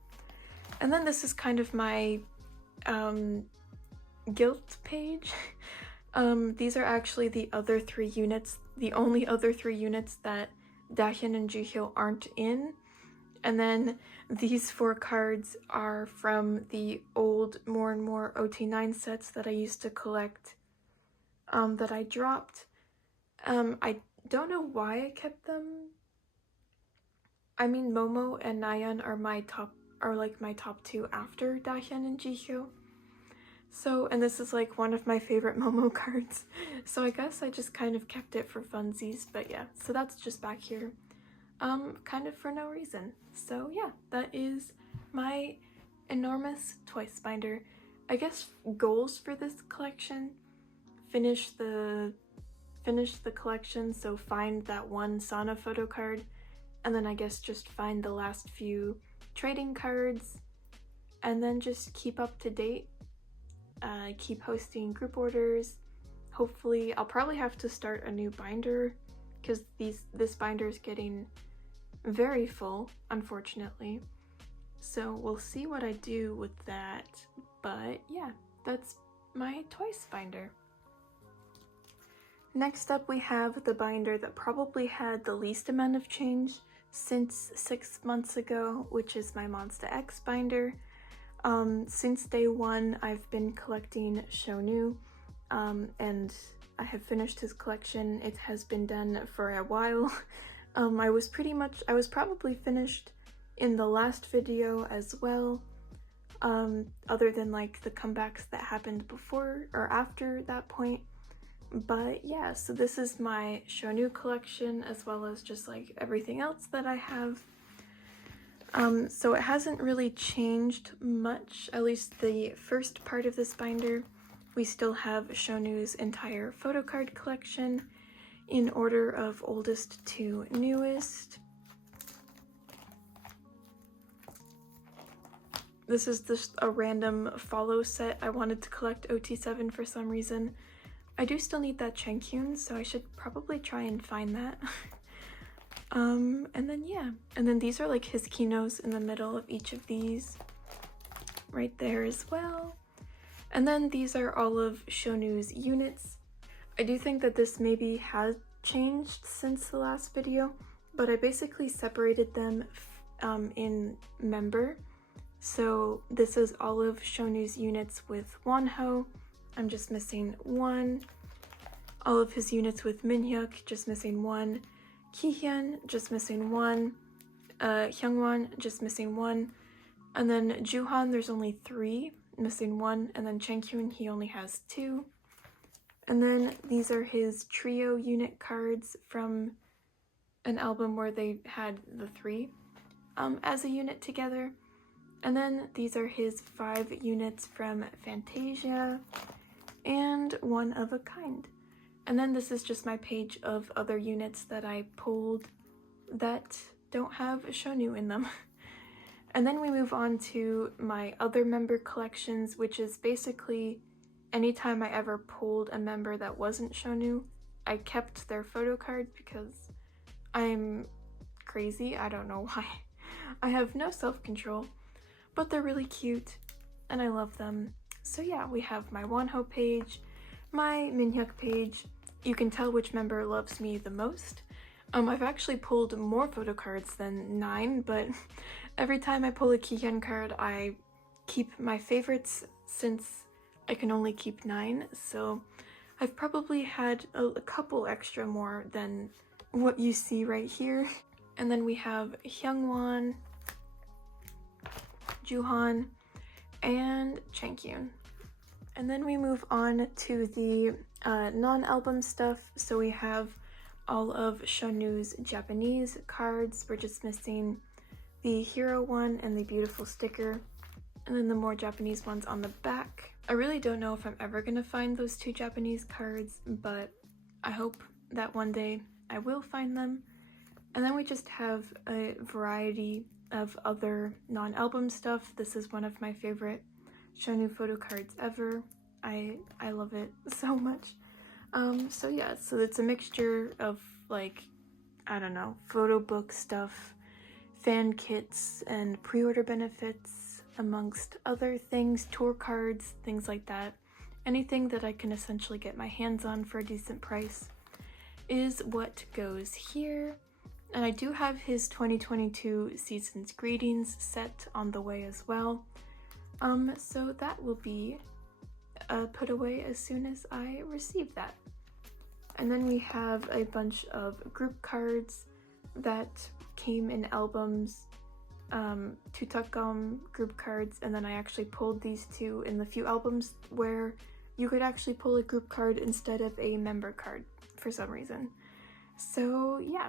And then this is kind of my guilt page. These are actually the other 3 units, the only other 3 units that Dahyun and Jihyo aren't in. And then these 4 cards are from the old More and More OT9 sets that I used to collect, that I dropped. I don't know why I kept them. I mean, Momo and Nayeon are my top 2 after Dahyun and Jihyo. So, and this is like one of my favorite Momo cards. So I guess I just kind of kept it for funsies, but yeah, so that's just back here. Kind of for no reason. So yeah, that is my enormous Twice binder. I guess goals for this collection: finish the collection, so find that one Sana photo card, and then I guess just find the last few trading cards, and then just keep up to date, keep hosting group orders. Hopefully, I'll probably have to start a new binder because this binder is getting very full, unfortunately. So we'll see what I do with that. But yeah, that's my Twice binder. Next up, we have the binder that probably had the least amount of change since 6 months ago, which is my Monsta X binder. Since day 1, I've been collecting Shonu, and I have finished his collection. It has been done for a while. I was probably finished in the last video as well, other than like the comebacks that happened before or after that point. But yeah, so this is my Shonu collection as well as just like everything else that I have. So it hasn't really changed much, at least the first part of this binder. We still have Shonu's entire photocard collection in order of oldest to newest. This is just a random follow set. I wanted to collect OT7 for some reason. I do still need that Changkyun, so I should probably try and find that. And then yeah, and then these are like his kinos in the middle of each of these, right there as well. And then these are all of Shonu's units. I do think that this maybe has changed since the last video, but I basically separated them in member. So this is all of Shonu's units with Wonho. I'm just missing 1. All of his units with Minhyuk, just missing 1. Kihyun, just missing 1. Hyungwon, just missing 1. And then Juhan, there's only 3, missing 1. And then Changkyun, he only has 2. And then these are his trio unit cards from an album where they had the 3 as a unit together. And then these are his 5 units from Fantasia and One of a Kind. And then this is just my page of other units that I pulled that don't have Shonu in them. And then we move on to my other member collections, which is basically anytime I ever pulled a member that wasn't Shonu, I kept their photo cards because I'm crazy. I don't know why. I have no self-control, but they're really cute and I love them. So yeah, we have my Wonho page, my Minhyuk page, you can tell which member loves me the most. I've actually pulled more photo cards than 9, but every time I pull a Kihyun card, I keep my favorites since I can only keep 9, so I've probably had a couple extra more than what you see right here. And then we have Hyungwon, Juhan, and Changkyun. And then we move on to the non-album stuff. So we have all of Shownu's Japanese cards. We're just missing the hero one and the beautiful sticker, and then the more Japanese ones on the back. I really don't know if I'm ever gonna find those 2 Japanese cards, but I hope that one day I will find them. And then we just have a variety of other non-album stuff. This is one of my favorite Shownu photo cards ever. I love it so much. So yeah, so it's a mixture of, like, I don't know, photo book stuff, fan kits, and pre-order benefits, amongst other things, tour cards, things like that. Anything that I can essentially get my hands on for a decent price is what goes here. And I do have his 2022 Season's Greetings set on the way as well. So that will be put away as soon as I receive that. And then we have a bunch of group cards that came in albums, Tutakam group cards, and then I actually pulled these 2 in the few albums where you could actually pull a group card instead of a member card for some reason. So yeah.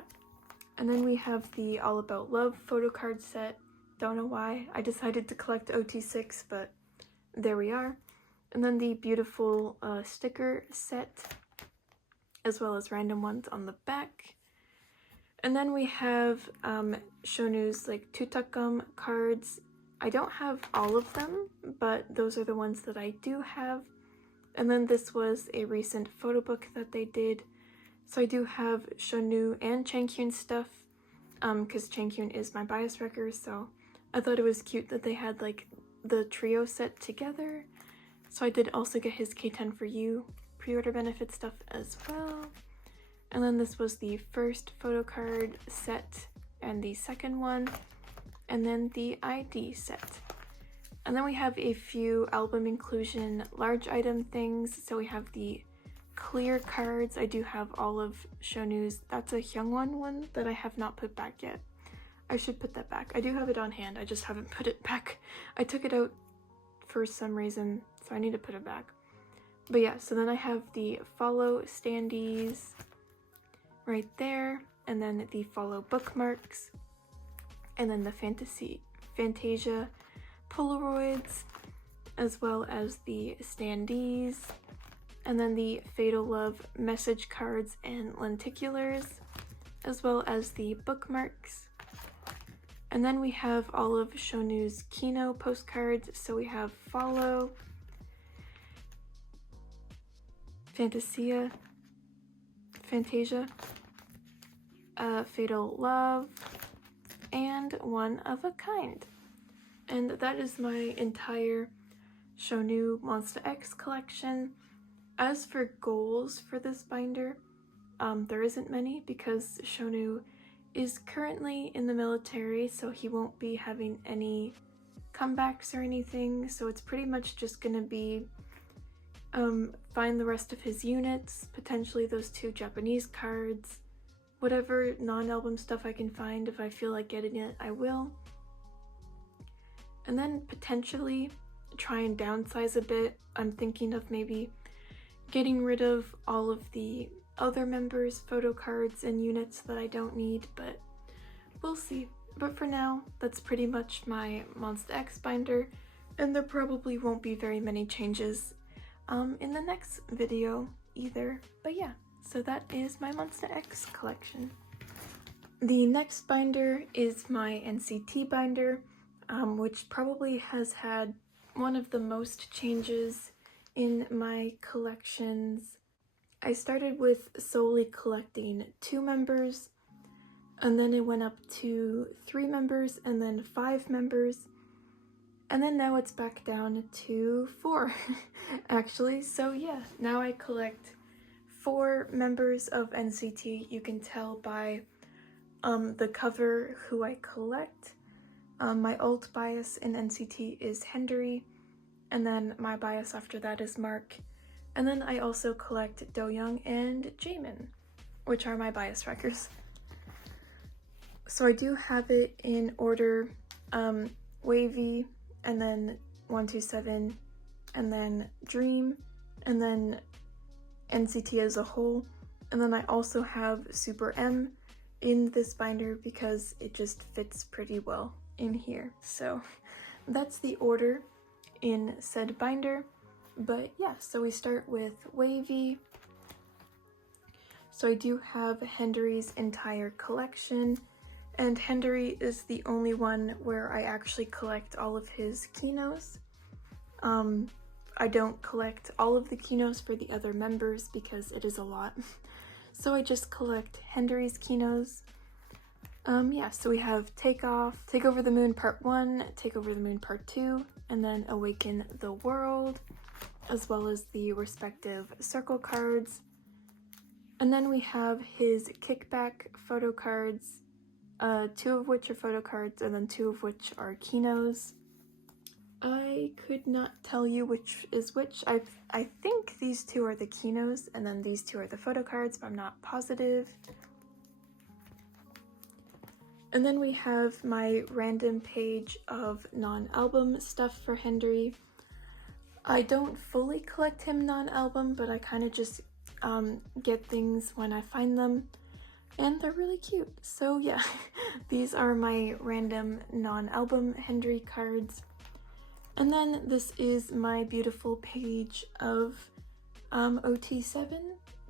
And then we have the All About Love photo card set. Don't know why I decided to collect OT6, but there we are. And then the beautiful sticker set, as well as random ones on the back. And then we have Shownu's like Tutakam cards. I don't have all of them, but those are the ones that I do have. And then this was a recent photo book that they did. So I do have Shownu and Changkyun stuff, because Changkyun is my bias wrecker, so I thought it was cute that they had like the trio set together. So I did also get his K10 for You pre-order benefit stuff as well. And then this was the first photo card set and the second one, and then the ID set. And then we have a few album inclusion large item things. So we have the clear cards. I do have all of Shownu's. That's a Hyungwon one that I have not put back yet. I should put that back. I do have it on hand, I just haven't put it back. I took it out for some reason, so I need to put it back. But yeah, so then I have the follow standees right there, and then the follow bookmarks, and then the Fantasia Polaroids, as well as the standees, and then the Fatal Love message cards and lenticulars, as well as the bookmarks. And then we have all of Shownu's Kino postcards. So we have Follow, Fantasia, Fatal Love, and One of a Kind. And that is my entire Shownu Monsta X collection. As for goals for this binder, there isn't many because Shownu is currently in the military, so he won't be having any comebacks or anything, so it's pretty much just gonna be find the rest of his units, potentially those 2 Japanese cards, whatever non-album stuff I can find. If I feel like getting it, I will. And then potentially try and downsize a bit. I'm thinking of maybe getting rid of all of the other members' photo cards and units that I don't need, but we'll see. But for now, that's pretty much my Monsta X binder, and there probably won't be very many changes in the next video either. But yeah, so that is my Monsta X collection. The next binder is my NCT binder, which probably has had one of the most changes in my collections. I started with solely collecting 2 members, and then it went up to 3 members and then 5 members. And then now it's back down to 4, actually. So yeah, now I collect 4 members of NCT. You can tell by the cover who I collect. My alt bias in NCT is Hendery, and then my bias after that is Mark. And then I also collect Do-young and Jaemin, which are my bias wreckers. So I do have it in order, Wavy, and then 127, and then Dream, and then NCT as a whole. And then I also have Super M in this binder because it just fits pretty well in here. So that's the order in said binder. But yeah, so we start with Wavy. So I do have Hendery's entire collection, and Hendery is the only one where I actually collect all of his Kinos. I don't collect all of the Kinos for the other members because it is a lot. So I just collect Hendery's Kinos. Yeah, so we have Take Off, Take Over the Moon Part 1, Take Over the Moon Part 2, and then Awaken the World, as well as the respective circle cards. And then we have his Kickback photo cards, 2 of which are photo cards and then 2 of which are Kinos. I could not tell you which is which. I think these 2 are the Kinos and then these 2 are the photo cards, but I'm not positive. And then we have my random page of non-album stuff for Hendery. I don't fully collect him non-album, but I kind of just get things when I find them, and they're really cute. So yeah, these are my random non-album Hendery cards. And then this is my beautiful page of OT7,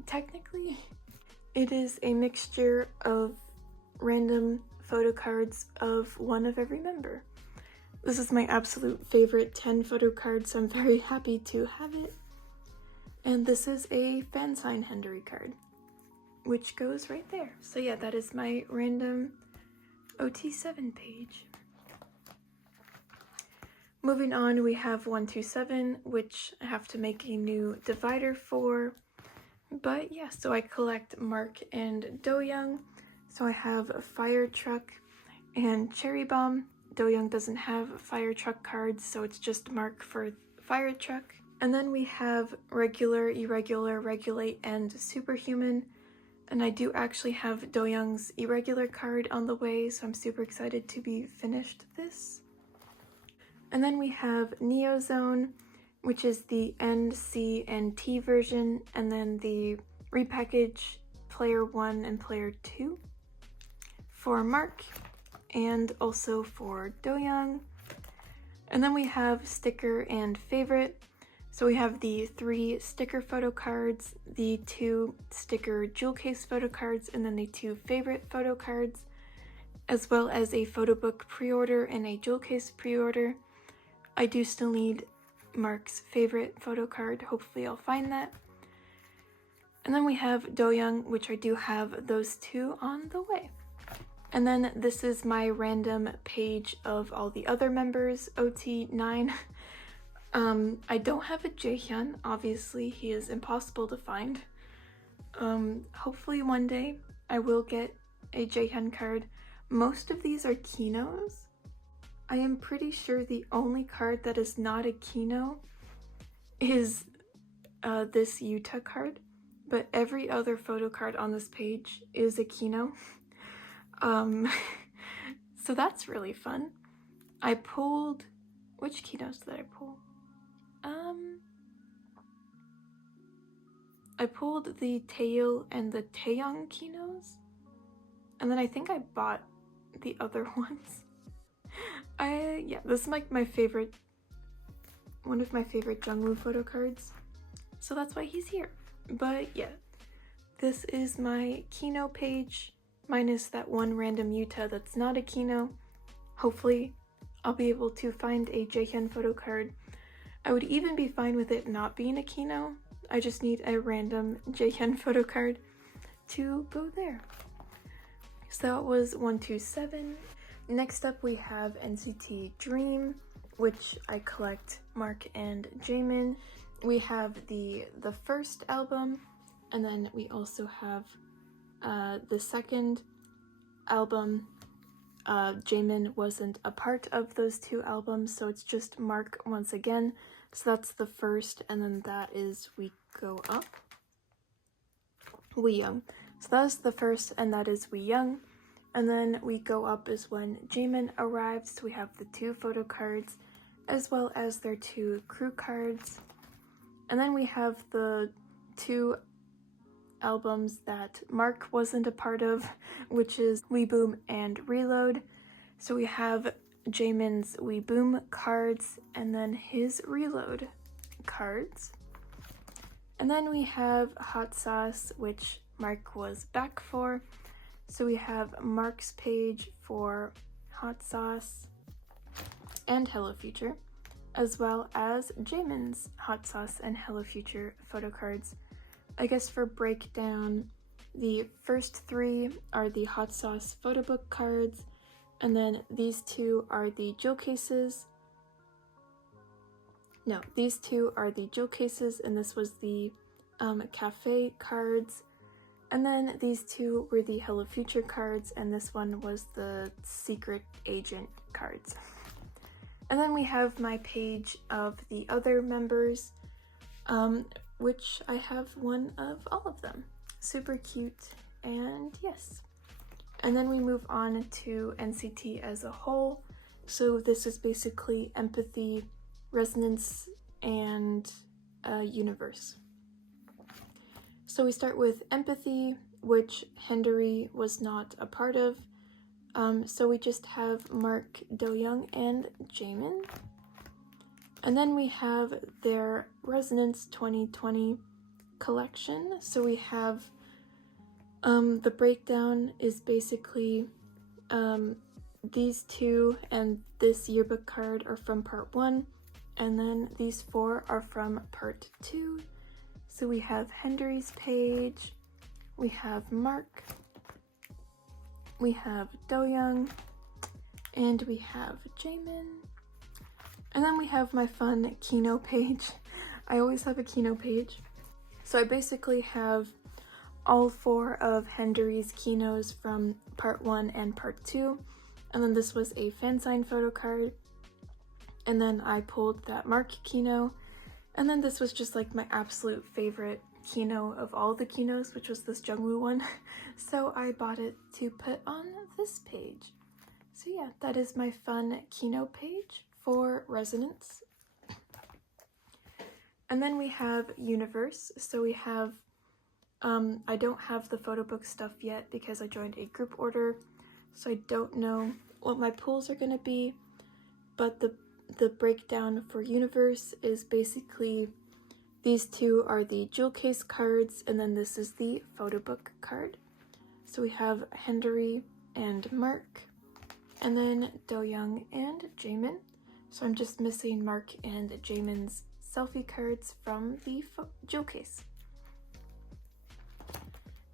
technically. It is a mixture of random photo cards of one of every member. This is my absolute favorite 10 photo card, so I'm very happy to have it. And this is a fan sign Hendery card, which goes right there. So yeah, that is my random OT7 page. Moving on, we have 127, which I have to make a new divider for. But yeah, so I collect Mark and Do-young. So I have a Fire Truck and Cherry Bomb. Do-young doesn't have Fire Truck cards, so it's just Mark for Fire Truck. And then we have Regular, Irregular, Regulate, and Superhuman. And I do actually have Do-young's Irregular card on the way, so I'm super excited to be finished this. And then we have Neozone, which is the N, C, and T version, and then the repackage Player 1 and Player 2 for Mark, and also for Do-young. And then we have Sticker and Favorite. So we have the 3 sticker photo cards, the 2 sticker jewel case photo cards, and then the 2 favorite photo cards, as well as a photo book pre-order and a jewel case pre-order. I do still need Mark's favorite photo card. Hopefully I'll find that. And then we have Do-young, which I do have those 2 on the way. And then this is my random page of all the other members, OT9. I don't have a Jaehyun, obviously he is impossible to find. Hopefully one day I will get a Jaehyun card. Most of these are Kinos. I am pretty sure the only card that is not a Kino is this Yuta card, but every other photo card on this page is a Kino. So that's really fun. I pulled, which Kinos did I pull? I pulled the Taeil and the Taeyong Kinos, and then I think I bought the other ones. Yeah, this is like my favorite, one of my favorite Jungwoo photo cards, so that's why he's here. But yeah, this is my Kino page, minus that one random Yuta that's not a Kino. Hopefully I'll be able to find a Jaehyun photo card. I would even be fine with it not being a Kino. I just need a random Jaehyun photo card to go there. So that was 127. Next up we have NCT Dream, which I collect Mark and Jaemin. We have the first album, and then we also have the second album. Jaemin wasn't a part of those two albums, so it's just Mark once again. So that's the first, and then that is We Go Up. We Young. So that's the first, and that is We Young. And then We Go Up is when Jaemin arrives. So we have the 2 photo cards, as well as their 2 crew cards. And then we have the 2 albums that Mark wasn't a part of, which is We Boom and Reload. So we have Jaemin's We Boom cards, and then his Reload cards. And then we have Hot Sauce, which Mark was back for. So we have Mark's page for Hot Sauce and Hello Future, as well as Jaemin's Hot Sauce and Hello Future photo cards. I guess for breakdown, the first 3 are the Hot Sauce photo book cards, and then these 2 are the jewel cases. No, these 2 are the jewel cases, and this was the cafe cards. And then these 2 were the Hello Future cards, and this one was the Secret Agent cards. And then we have my page of the other members, which I have one of all of them. Super cute, and yes. And then we move on to NCT as a whole. So this is basically Empathy, Resonance, and Universe. So we start with Empathy, which Hendery was not a part of. So we just have Mark, Do-young, and Jaemin. And then we have their Resonance 2020 collection. So we have the breakdown is basically these 2 and this yearbook card are from part 1, and then these 4 are from part 2. So we have Hendery's page, we have Mark, we have Do-young, and we have Jaemin. And then we have my fun Kino page. I always have a Kino page. So I basically have all 4 of Hendery's Kinos from part 1 and part 2. And then this was a fan sign photo card. And then I pulled that Mark Kino. And then this was just like my absolute favorite Kino of all the Kinos, which was this Jungwoo one. So I bought it to put on this page. So yeah, that is my fun Kino page for Resonance. And then we have Universe. So we have, I don't have the photo book stuff yet because I joined a group order. So I don't know what my pulls are going to be, but the breakdown for Universe is basically these 2 are the jewel case cards, and then this is the photo book card. So we have Hendery and Mark, and then Do-young and Jaemin. So I'm just missing Mark and Jaemin's selfie cards from the jewel case.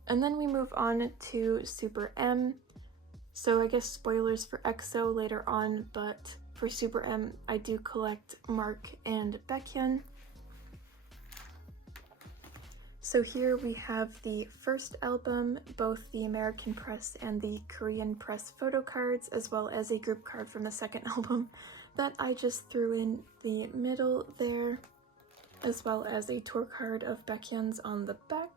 And then we move on to Super M. So I guess spoilers for EXO later on, but for Super M, I do collect Mark and Baekhyun. So here we have the first album, both the American press and the Korean press photo cards, as well as a group card from the second album that I just threw in the middle there, as well as a tour card of Baekhyun's on the back.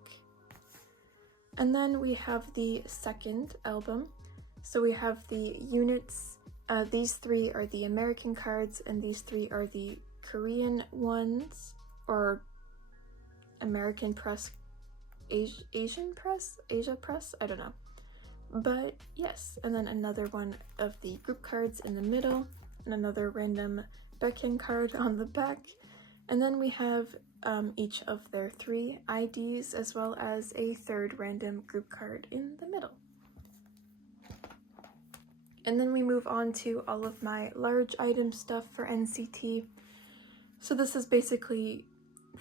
And then we have the second album. So we have the units. These 3 are the American cards, and these 3 are the Korean ones, or American press, Asian press, Asia press, I don't know. But yes, and then another one of the group cards in the middle, and another random Baekhyun card on the back. And then we have each of their 3 IDs, as well as a 3rd random group card in the middle. And then we move on to all of my large item stuff for NCT. So this is basically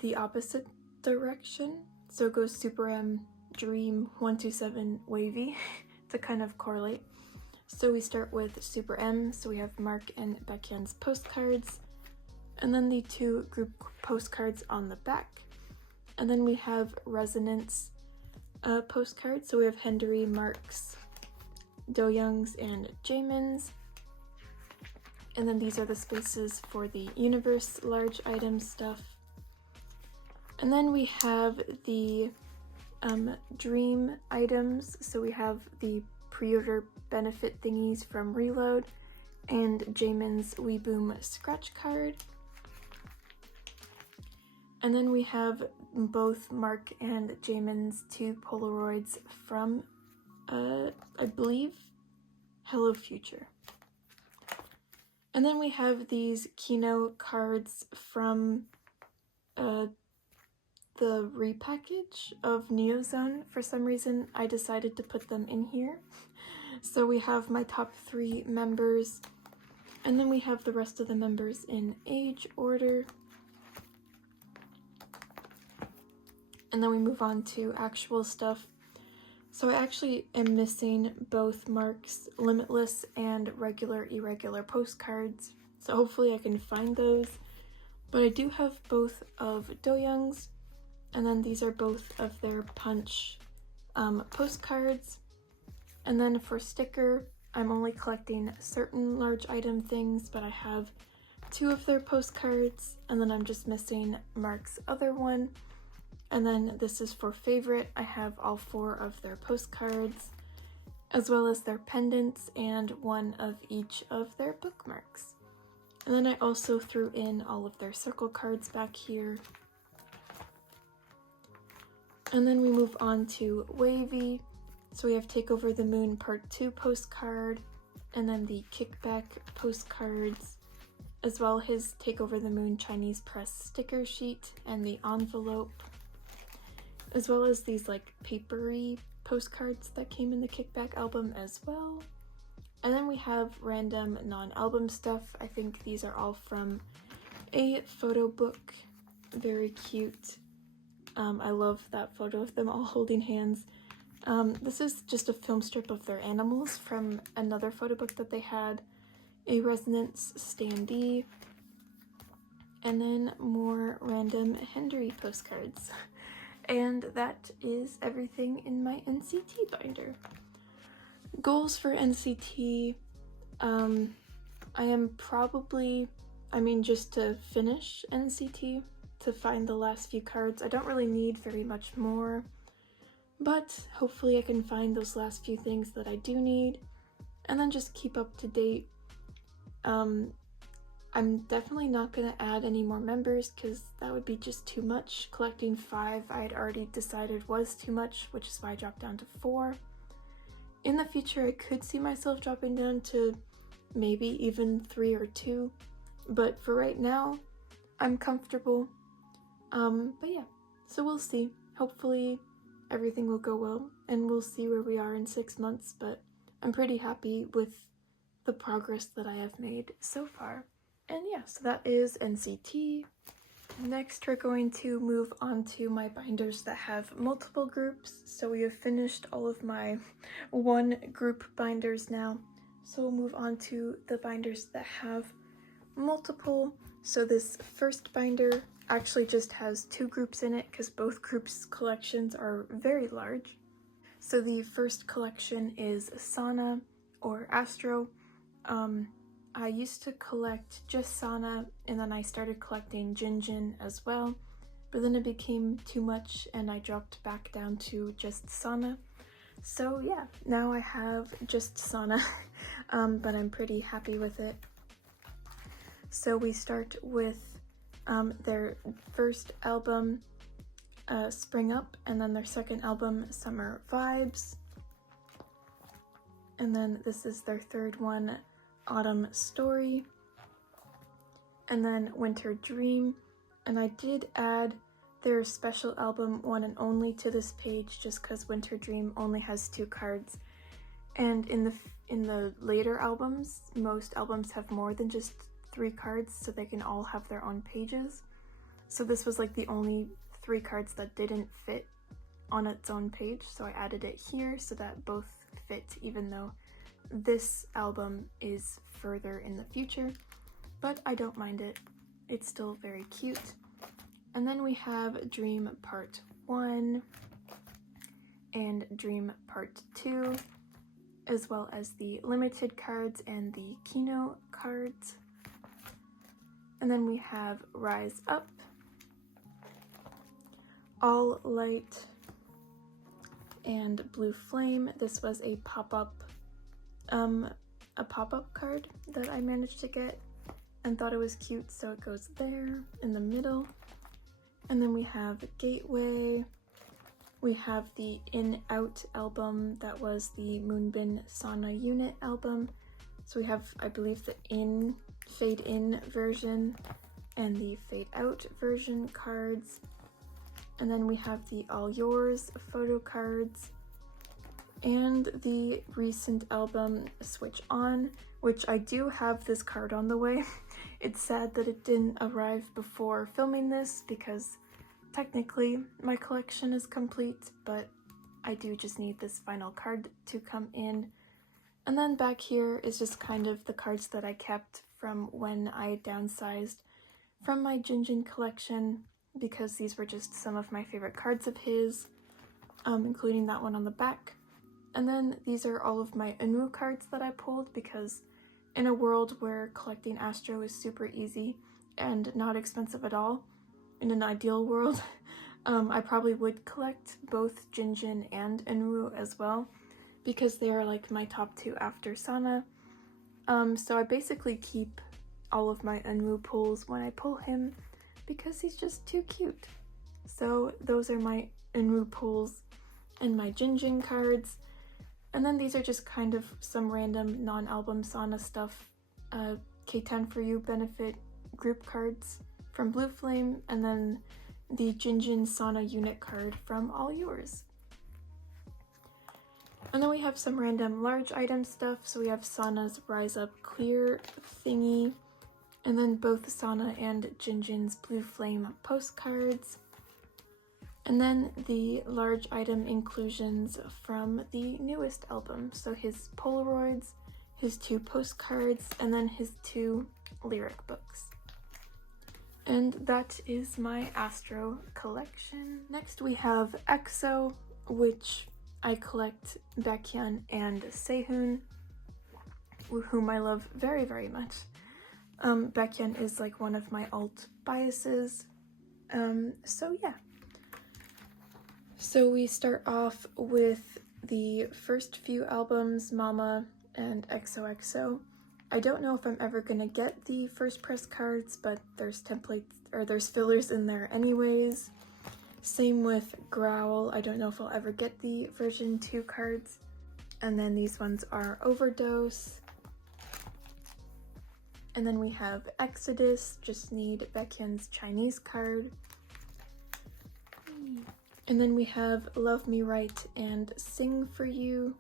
the opposite direction. So it goes Super M, Dream, 127, Wavy to kind of correlate. So we start with Super M, so we have Mark and Baekhyun's postcards, and then the 2 group postcards on the back. And then we have Resonance postcards, so we have Hendery, Mark's, Do-young's, and Jaemin's. And then these are the spaces for the Universe large item stuff. And then we have the Dream items, so we have the pre-order benefit thingies from Reload and Jaemin's Weeboom scratch card. And then we have both Mark and Jaemin's 2 Polaroids from, I believe, Hello Future. And then we have these Kino cards from the repackage of Neozone. For some reason, I decided to put them in here. So we have my top 3 members, and then we have the rest of the members in age order. And then we move on to actual stuff. So I actually am missing both Mark's Limitless and regular irregular postcards. So hopefully I can find those. But I do have both of Do-young's, and then these are both of their Punch postcards. And then for sticker, I'm only collecting certain large item things, but I have 2 of their postcards, and then I'm just missing Mark's other one. And then this is for favorite. I have all 4 of their postcards, as well as their pendants and 1 of each of their bookmarks. And then I also threw in all of their circle cards back here. And then we move on to Wavy. So we have Take Over the Moon Part 2 postcard, and then the Kickback postcards, as well as his Take Over the Moon Chinese press sticker sheet and the envelope, as well as these like papery postcards that came in the Kickback album as well. And then we have random non-album stuff. I think these are all from a photo book. Very cute. I love that photo of them all holding hands. This is just a film strip of their animals from another photo book that they had. A Resonance standee. And then more random Hendery postcards. And that is everything in my NCT binder. Goals for NCT, I am probably, just to finish NCT, to find the last few cards. I don't really need very much more, but hopefully I can find those last few things that I do need, and then just keep up to date. I'm definitely not going to add any more members because that would be just too much. Collecting 5 I had already decided was too much, which is why I dropped down to 4. In the future I could see myself dropping down to maybe even 3 or 2, but for right now I'm comfortable. But yeah, so we'll see. Hopefully everything will go well and we'll see where we are in 6 months, but I'm pretty happy with the progress that I have made so far. And yeah, so that is NCT. Next, we're going to move on to my binders that have multiple groups. So we have finished all of my 1 group binders now. So we'll move on to the binders that have multiple. So this first binder actually just has 2 groups in it because both groups' collections are very large. So the first collection is Sana or Astro. I used to collect just Sana, and then I started collecting Jinjin as well, but then it became too much and I dropped back down to just Sana. So yeah, now I have just Sana, but I'm pretty happy with it. So we start with their first album, Spring Up, and then their second album, Summer Vibes. And then this is their third one, Autumn Story, and then Winter Dream. And I did add their special album One and Only to this page just because Winter Dream only has 2 cards, and in the later albums, most albums have more than just 3 cards, so they can all have their own pages. So this was like the only 3 cards that didn't fit on its own page, so I added it here so that both fit, even though this album is further in the future, but I don't mind it. It's still very cute. And then we have Dream Part 1 and Dream Part 2, as well as the limited cards and the Kino cards. And then we have Rise Up, All Light, and Blue Flame. This was a pop-up card that I managed to get and thought it was cute, so it goes there in the middle. And then we have Gateway. We have the In Out album that was the Moonbin Sana Unit album. So we have, I believe, the Fade In version and the Fade Out version cards. And then we have the All Yours photo cards and the recent album Switch On, which I do have this card on the way. It's sad that it didn't arrive before filming this because technically my collection is complete, but I do just need this final card to come in. And then back here is just kind of the cards that I kept from when I downsized from my Jinjin collection, because these were just some of my favorite cards of his, including that one on the back. And then these are all of my Anu cards that I pulled, because in a world where collecting Astro is super easy and not expensive at all, in an ideal world, I probably would collect both Jinjin and Anu as well, because they are like my top two after Sana. So I basically keep all of my Anu pulls when I pull him, because he's just too cute. So those are my Anu pulls and my Jinjin cards. And then these are just kind of some random non-album Sana stuff. K10 For You benefit group cards from Blue Flame, and then the Jinjin Sana unit card from All Yours. And then we have some random large item stuff. So we have Sana's Rise Up Clear thingy, and then both Sana and Jinjin's Blue Flame postcards. And then the large item inclusions from the newest album. So his Polaroids, his 2 postcards, and then his 2 lyric books. And that is my Astro collection. Next we have EXO, which I collect Baekhyun and Sehun, whom I love very, very much. Baekhyun is like one of my alt biases. So yeah. So we start off with the first few albums, Mama and XOXO. I don't know if I'm ever gonna get the first press cards, but there's templates, or there's fillers in there anyways. Same with Growl. I don't know if I'll ever get the version 2 cards. And then these ones are Overdose. And then we have Exodus, just need Baekhyun's Chinese card. And then we have Love Me Right and Sing For You,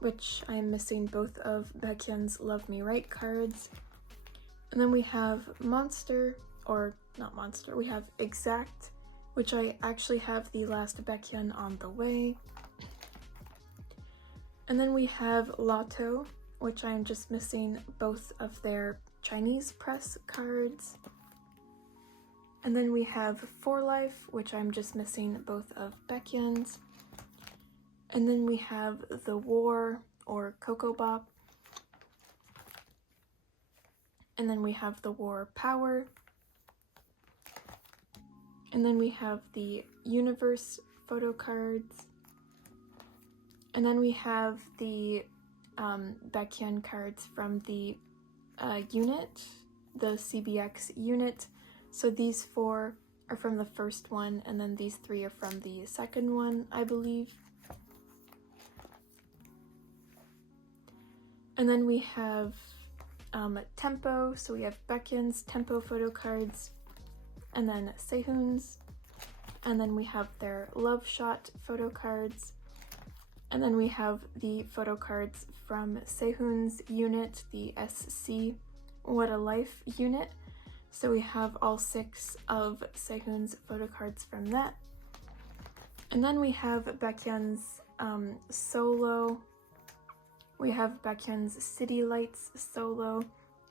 which I am missing both of Baekhyun's Love Me Right cards. And then we have Monster, or not Monster, we have Exact, which I actually have the last Baekhyun on the way. And then we have Lotto, which I am just missing both of their Chinese press cards. And then we have For Life, which I'm just missing both of Baekhyun's. And then we have The War, or Coco Bop. And then we have The War Power. And then we have the Universe photo cards. And then we have the Baekhyun cards from the unit, the CBX unit. So these 4 are from the first one, and then these 3 are from the second one, I believe. And then we have Tempo, so we have Baekhyun's Tempo photo cards, and then Sehun's, and then we have their Love Shot photo cards, and then we have the photo cards from Sehun's unit, the SC What a Life unit. So we have all 6 of Sehun's photo cards from that. And then we have Baekhyun's solo We have Baekhyun's City Lights solo.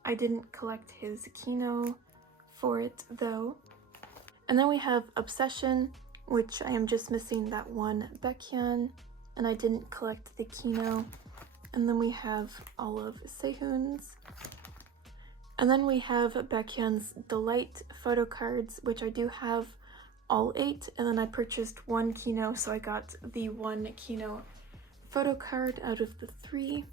I didn't collect his Kino for it though. And then we have Obsession, which I am just missing that one Baekhyun, and I didn't collect the Kino. And then we have all of Sehun's. And then we have Baekhyun's Delight photo cards, which I do have all 8, and then I purchased 1 Kino, so I got the 1 Kino photo card out of the 3.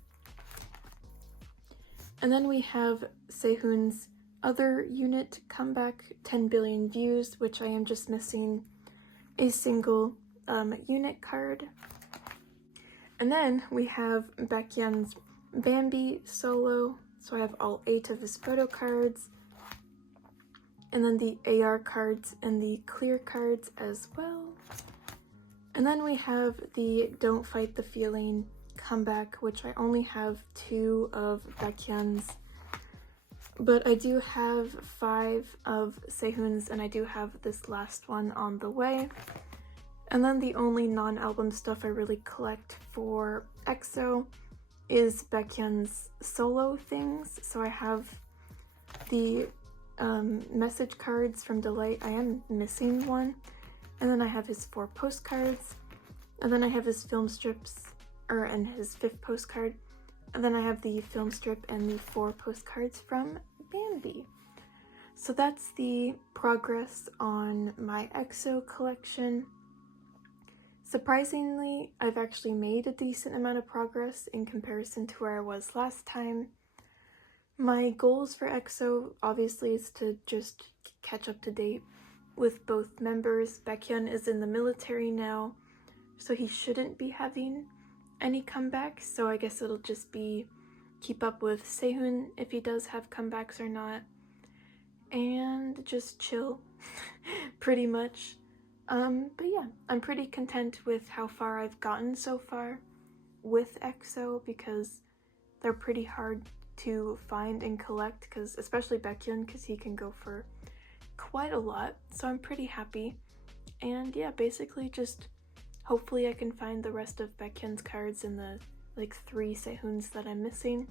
And then we have Sehun's other unit comeback, 10 billion views, which I am just missing a single unit card. And then we have Baekhyun's Bambi solo, so I have all 8 of his photo cards, and then the AR cards and the clear cards as well. And then we have the Don't Fight the Feeling comeback, which I only have 2 of Baekhyun's, but I do have 5 of Sehun's, and I do have this last one on the way. And then the only non-album stuff I really collect for EXO is Baekhyun's solo things. So I have the message cards from Delight. I am missing one. And then I have his 4 postcards. And then I have his film strips, and his 5th postcard. And then I have the film strip and the 4 postcards from Bambi. So that's the progress on my EXO collection. Surprisingly, I've actually made a decent amount of progress in comparison to where I was last time. My goals for EXO obviously is to just catch up to date with both members. Baekhyun is in the military now, so he shouldn't be having any comebacks, so I guess it'll just be keep up with Sehun if he does have comebacks or not, and just chill, pretty much. But yeah, I'm pretty content with how far I've gotten so far with EXO, because they're pretty hard to find and collect, because especially Baekhyun, because he can go for quite a lot, so I'm pretty happy. And yeah, basically just hopefully I can find the rest of Baekhyun's cards in the like 3 Sehun's that I'm missing,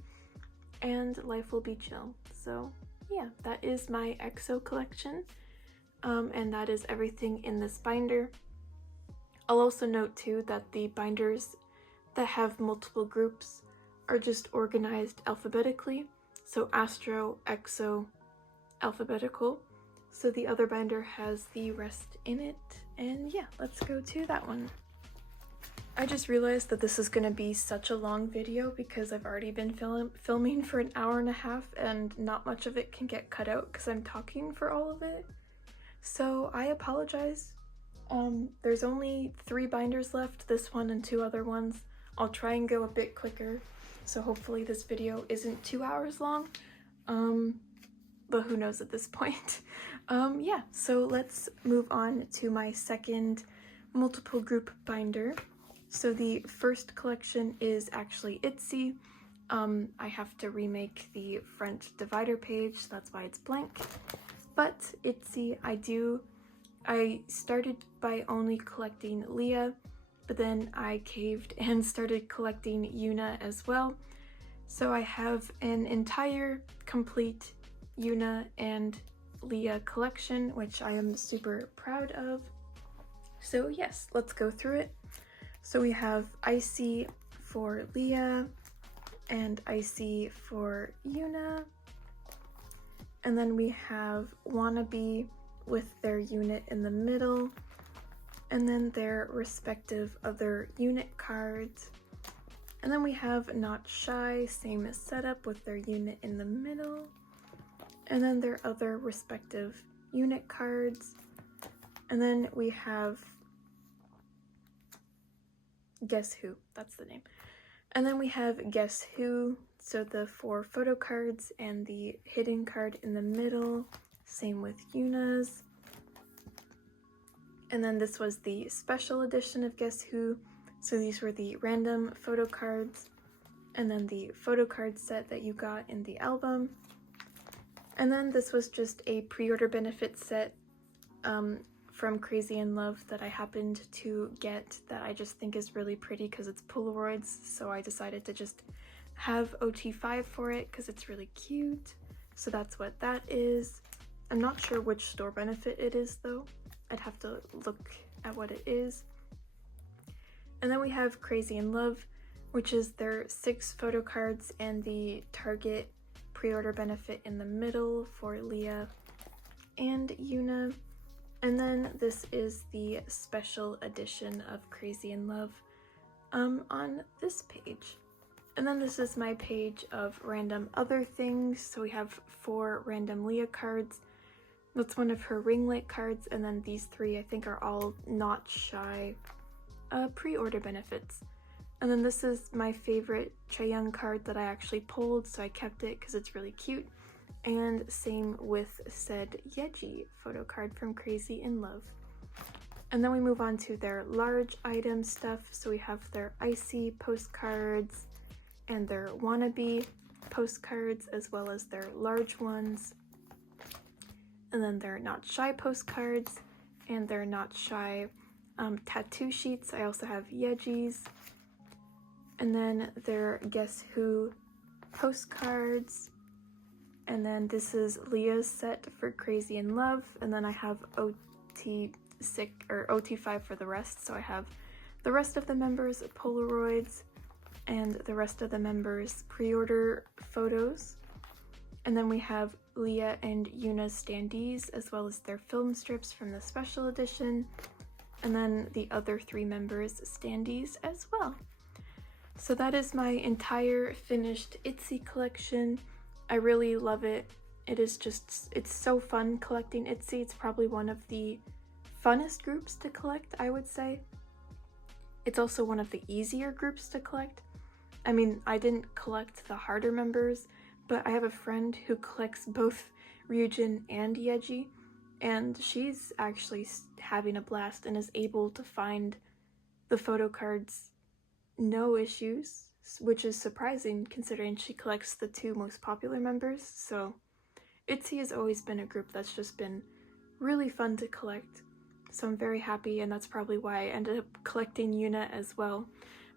and life will be chill. So yeah, that is my EXO collection. And that is everything in this binder. I'll also note too that the binders that have multiple groups are just organized alphabetically. So Astro, EXO, alphabetical. So the other binder has the rest in it. And yeah, let's go to that one. I just realized that this is going to be such a long video because I've already been filming for an hour and a half, and not much of it can get cut out because I'm talking for all of it. So I apologize. There's only 3 binders left, this one and 2 other ones. I'll try and go a bit quicker, so hopefully this video isn't 2 hours long. But who knows at this point. Yeah, so let's move on to my second multiple group binder. So the first collection is actually ITZY. I have to remake the front divider page, so that's why it's blank. But ITZY, I started by only collecting Leah, but then I caved and started collecting Yuna as well. So I have an entire complete Yuna and Leah collection, which I am super proud of. So yes, let's go through it. So we have Icy for Leah and Icy for Yuna. And then we have Wannabe with their unit in the middle, and then their respective other unit cards. And then we have Not Shy, same as setup with their unit in the middle, and then their other respective unit cards. And then we have Guess Who, that's the name. And then we have Guess Who, so the 4 photo cards and the hidden card in the middle, same with Yuna's. And then this was the special edition of Guess Who, so these were the random photo cards, and then the photo card set that you got in the album. And then this was just a pre-order benefit set from Crazy in Love that I happened to get that I just think is really pretty because it's Polaroids, so I decided to just have OT5 for it because it's really cute. So that's what that is. I'm not sure which store benefit it is though. I'd have to look at what it is. And then we have Crazy in Love, which is their 6 photo cards and the Target pre-order benefit in the middle for Leah and Yuna. And then this is the special edition of Crazy in Love on this page. And then this is my page of random other things. So we have 4 random Leah cards. That's one of her ring light cards, and then these 3 I think are all Not Shy pre-order benefits. And then this is my favorite Chaeyoung card that I actually pulled, so I kept it because it's really cute. And same with said Yeji photo card from Crazy in Love. And then we move on to their large item stuff. So we have their Icy postcards and their Wannabe postcards, as well as their large ones. And then their Not Shy postcards and their Not Shy tattoo sheets. I also have Yeji's. And then their Guess Who postcards. And then this is Leah's set for Crazy in Love. And then I have OT6 or OT5 for the rest. So I have the rest of the members' Polaroids and the rest of the members' pre-order photos. And then we have Leah and Yuna's standees, as well as their film strips from the special edition. And then the other 3 members' standees as well. So that is my entire finished Itzy collection. I really love it. It's so fun collecting Itzy. It's probably one of the funnest groups to collect, I would say. It's also one of the easier groups to collect. I mean, I didn't collect the harder members, but I have a friend who collects both Ryujin and Yeji, and she's actually having a blast and is able to find the photo cards no issues, which is surprising considering she collects the 2 most popular members. So Itzy has always been a group that's just been really fun to collect. So I'm very happy, and that's probably why I ended up collecting Yuna as well.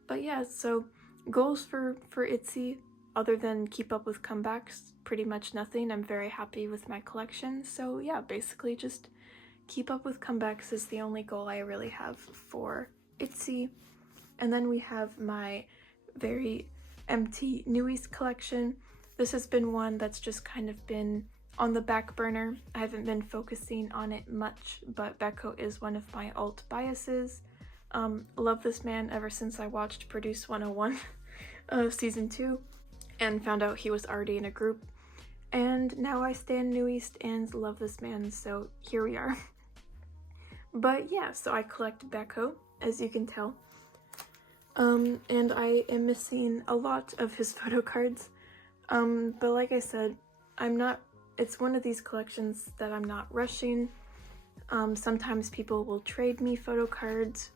But yeah, so goals for Itzy, other than keep up with comebacks, pretty much nothing. I'm very happy with my collection. So yeah, basically just keep up with comebacks is the only goal I really have for Itzy. And then we have my very empty Newies collection. This has been one that's just kind of been on the back burner. I haven't been focusing on it much, but Beko is one of my alt biases. Love this man ever since I watched Produce 101 season 2 and found out he was already in a group. And now I stand Newies and love this man, so here we are. But yeah, so I collect Beko, as you can tell. And I am missing a lot of his photo cards. But like I said, it's one of these collections that I'm not rushing. Sometimes people will trade me photo cards,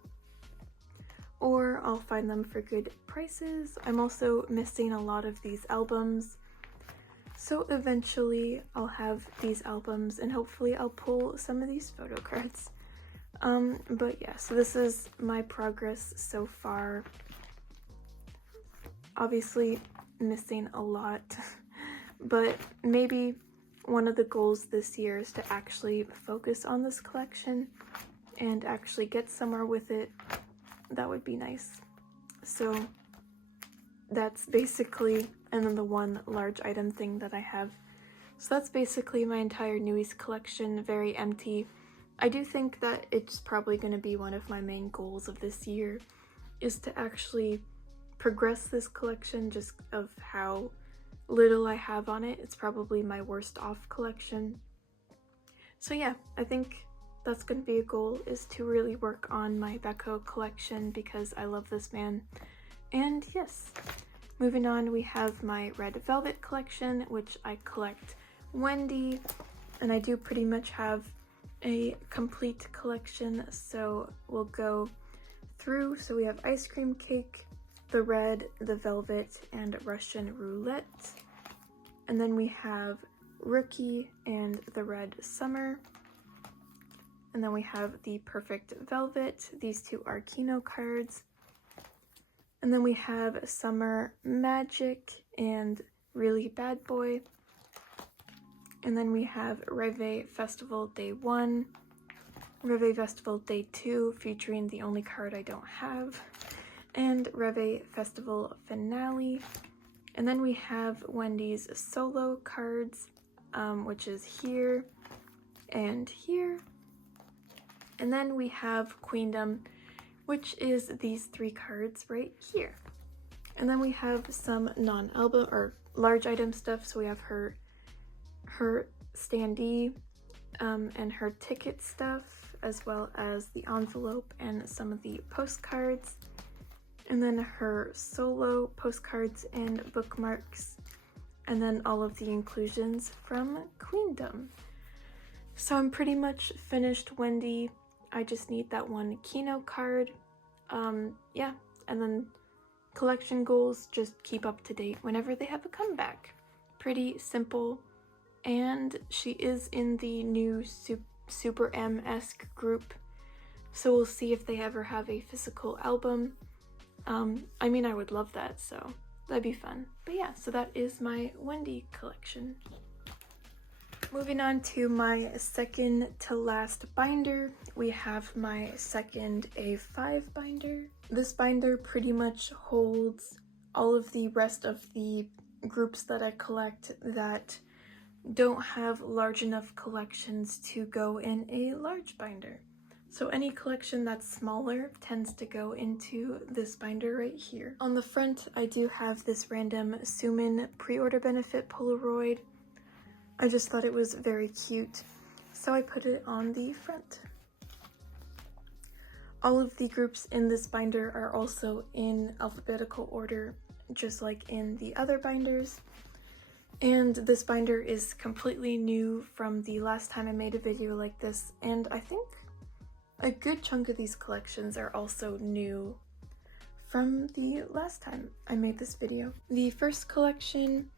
or I'll find them for good prices. I'm also missing a lot of these albums. So eventually I'll have these albums and hopefully I'll pull some of these photo cards. But yeah, so this is my progress so far. Obviously missing a lot, but maybe one of the goals this year is to actually focus on this collection and actually get somewhere with it. That would be nice. So that's basically, and then the one large item thing that I have. So that's basically my entire Newies collection, very empty. I do think that it's probably going to be one of my main goals of this year, is to actually progress this collection just of how little I have on it. It's probably my worst off collection. So yeah, I think that's going to be a goal, is to really work on my Beko collection because I love this man. And yes, moving on, we have my Red Velvet collection, which I collect Wendy, and I do pretty much have a complete collection, so we'll go through. So we have Ice Cream Cake, the Red, the Velvet, and Russian Roulette. And then we have Rookie and the Red Summer. and then we have the Perfect Velvet. These two are Kino cards. And then we have Summer Magic and Really Bad Boy. And then we have Reve Festival Day 1, Reve Festival Day 2 featuring the only card I don't have, and Reve Festival Finale. And then we have Wendy's solo cards, which is here and here. And then we have Queendom, which is these 3 cards right here. And then we have some non-album or large item stuff. So we have her standee and her ticket stuff, as well as the envelope and some of the postcards. And then her solo postcards and bookmarks. And then all of the inclusions from Queendom. So I'm pretty much finished Wendy. I just need that one Kino card. Yeah, and then collection goals, just keep up to date whenever they have a comeback. Pretty simple. And she is in the new Super M-esque group. So we'll see if they ever have a physical album. I mean, I would love that, so that'd be fun. But yeah, so that is my Wendy collection. Moving on to my second to last binder, we have my second A5 binder. This binder pretty much holds all of the rest of the groups that I collect that don't have large enough collections to go in a large binder. So any collection that's smaller tends to go into this binder right here. On the front, I do have this random Sumin pre-order benefit Polaroid. I just thought it was very cute, so I put it on the front. All of the groups in this binder are also in alphabetical order, just like in the other binders. And this binder is completely new from the last time I made a video like this, and I think a good chunk of these collections are also new from the last time I made this video. The first collection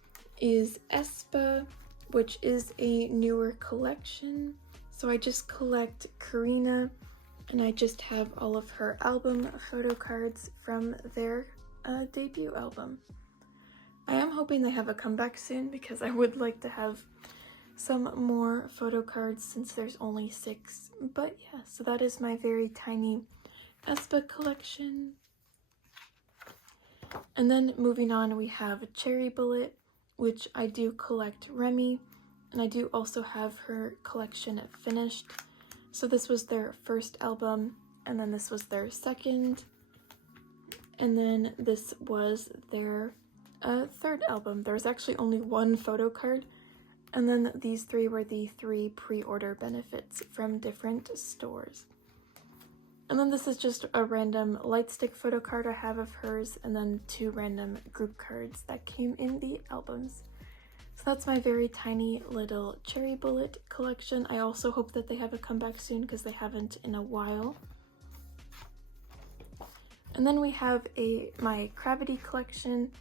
is aespa, which is a newer collection. So I just collect Karina, and I just have all of her album photo cards from their debut album. I am hoping they have a comeback soon because I would like to have some more photo cards since there's only 6. But yeah, so that is my very tiny aespa collection. And then moving on, we have Cherry Bullet, which I do collect Remy, and I do also have her collection finished. So this was their first album, and then this was their second, and then this was their third album. There was actually only 1 photo card, and then these 3 were the 3 pre-order benefits from different stores. And then this is just a random light stick photo card I have of hers, and then 2 random group cards that came in the albums. So that's my very tiny little Cherry Bullet collection. I also hope that they have a comeback soon because they haven't in a while. And then we have my Gravity collection.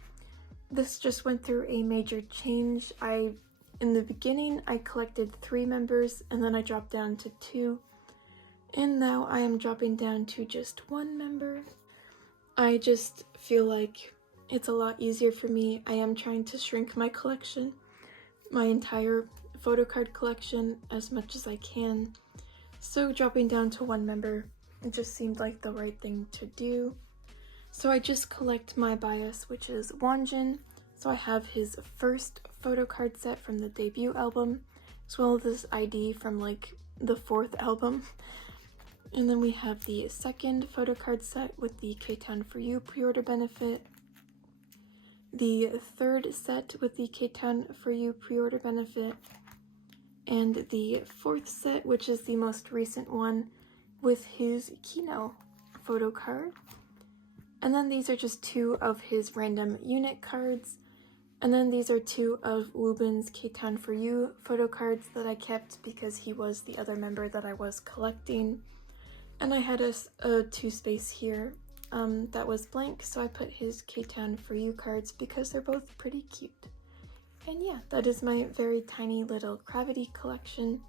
This just went through a major change. In the beginning, I collected 3 members, and then I dropped down to 2. And now I am dropping down to just 1 member. I just feel like it's a lot easier for me. I am trying to shrink my collection, my entire photo card collection, as much as I can. So dropping down to 1 member, it just seemed like the right thing to do. So I just collect my bias, which is Wonjin. So I have his first photo card set from the debut album, as well as this ID from like the 4th album. And then we have the second photo card set with the K-Town For You pre-order benefit, the 3rd set with the K-Town For You pre-order benefit, and the 4th set, which is the most recent one, with his Kino photo card. And then these are just 2 of his random unit cards. And then these are 2 of Woobin's K-Town For You photo cards that I kept because he was the other member that I was collecting. And I had a 2 space here that was blank, so I put his K-Town For You cards because they're both pretty cute. And yeah, that is my very tiny little Gravity collection.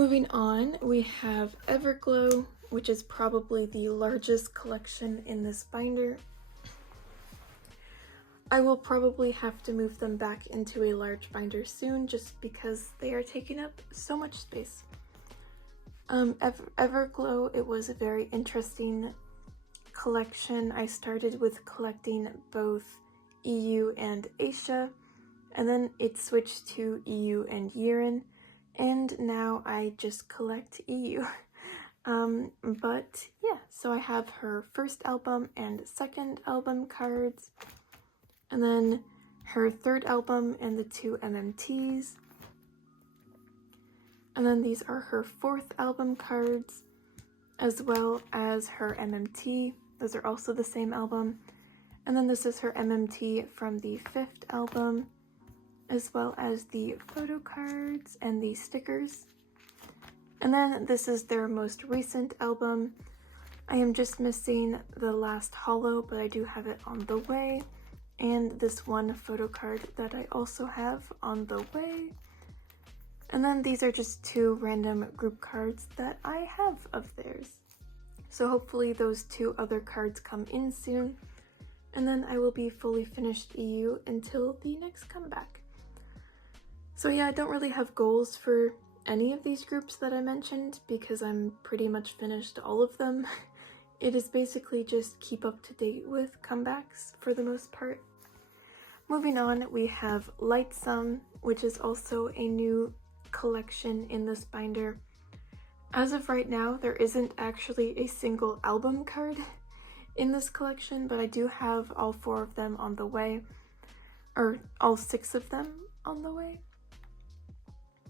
Moving on, we have Everglow, which is probably the largest collection in this binder. I will probably have to move them back into a large binder soon just because they are taking up so much space. Everglow, it was a very interesting collection. I started with collecting both EU and Asia, and then it switched to EU and Yiren, and now I just collect EU. But yeah, so I have her first album and second album cards, and then her third album and the 2 MMTs. And then these are her fourth album cards, as well as her MMT. Those are also the same album. And then this is her MMT from the fifth album, as well as the photo cards and the stickers. And then this is their most recent album. I am just missing the last holo, but I do have it on the way. And this one photo card that I also have on the way. And then these are just 2 random group cards that I have of theirs. So hopefully those 2 other cards come in soon. And then I will be fully finished EU until the next comeback. So yeah, I don't really have goals for any of these groups that I mentioned because I'm pretty much finished all of them. It is basically just keep up to date with comebacks for the most part. Moving on, we have Lightsome, which is also a new collection in this binder. As of right now, there isn't actually a single album card in this collection, but I do have all 4 of them on the way, or all 6 of them on the way,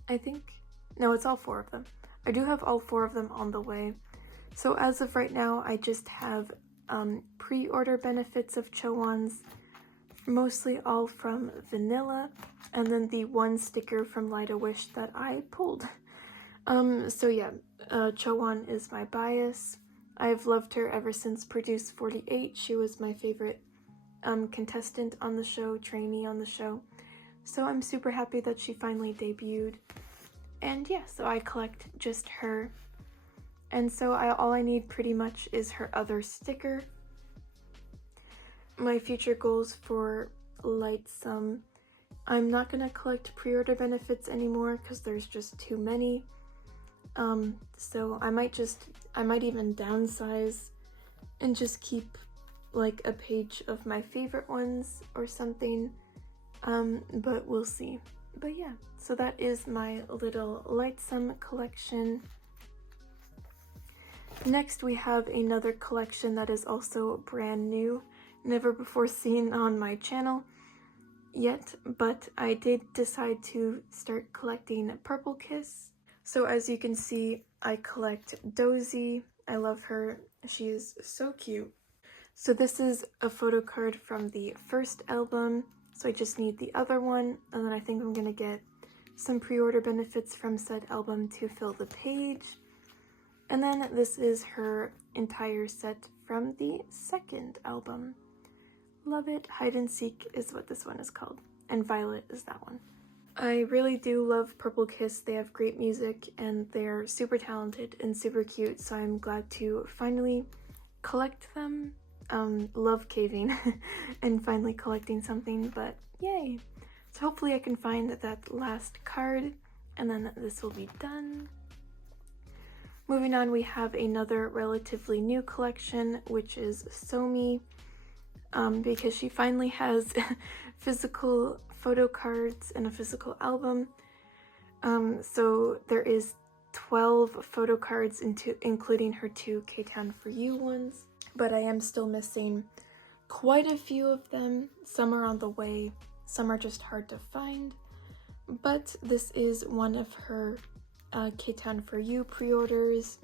I think. No, it's all 4 of them. I do have all 4 of them on the way. So as of right now, I just have pre-order benefits of Chowons, mostly all from Vanilla, and then the 1 sticker from Light a Wish that I pulled. So yeah, Chowon is my bias. I've loved her ever since Produce 48. She was my favorite contestant on the show, trainee on the show. So I'm super happy that she finally debuted. And yeah, so I collect just her. And so all I need pretty much is her other sticker. My future goals for Lightsome, I'm not gonna collect pre-order benefits anymore because there's just too many. So I might even downsize and just keep like a page of my favorite ones or something. But we'll see. But yeah, so that is my little Lightsome collection. Next we have another collection that is also brand new, never before seen on my channel yet, but I did decide to start collecting Purple Kiss. So as you can see, I collect Dozy. I love her. She is so cute. So this is a photo card from the first album. So I just need the other one, and then I think I'm gonna get some pre-order benefits from said album to fill the page. And then this is her entire set from the second album. Love it. Hide and Seek is what this one is called, and Violet is that one. I really do love Purple Kiss. They have great music and they're super talented and super cute, so I'm glad to finally collect them. Love caving and finally collecting something, but yay. So hopefully I can find that last card and then this will be done. Moving on, we have another relatively new collection, which is Somi, because she finally has physical photo cards and a physical album. So there is 12 photo cards including her 2 K-Town For You ones, but I am still missing quite a few of them. Some are on the way, some are just hard to find, but this is one of her K-Town For You pre-orders.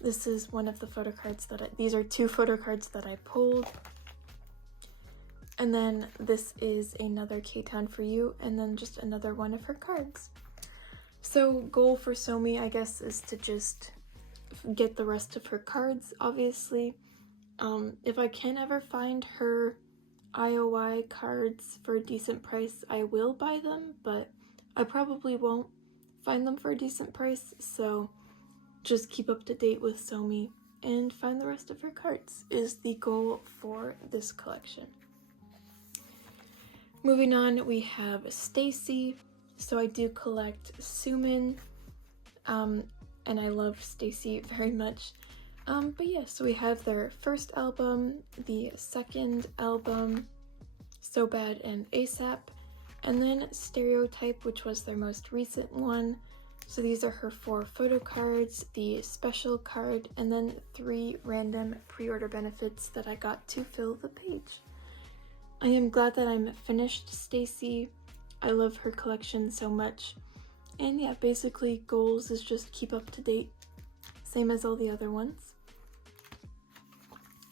This is one of the photo cards these are 2 photo cards that I pulled. And then this is another K-Town For You, and then just another one of her cards. So goal for Somi, I guess, is to just get the rest of her cards, obviously. If I can ever find her IOI cards for a decent price, I will buy them, but I probably won't find them for a decent price, so just keep up to date with Somi and find the rest of her cards is the goal for this collection. Moving on, we have Stacy. So I do collect Sumin, and I love Stacy very much. But yeah, so we have their first album, the second album, So Bad and ASAP, and then Stereotype, which was their most recent one. So these are her 4 photo cards, the special card, and then 3 random pre-order benefits that I got to fill the page. I am glad that I'm finished Stacy. I love her collection so much. And yeah, basically goals is just keep up to date, same as all the other ones.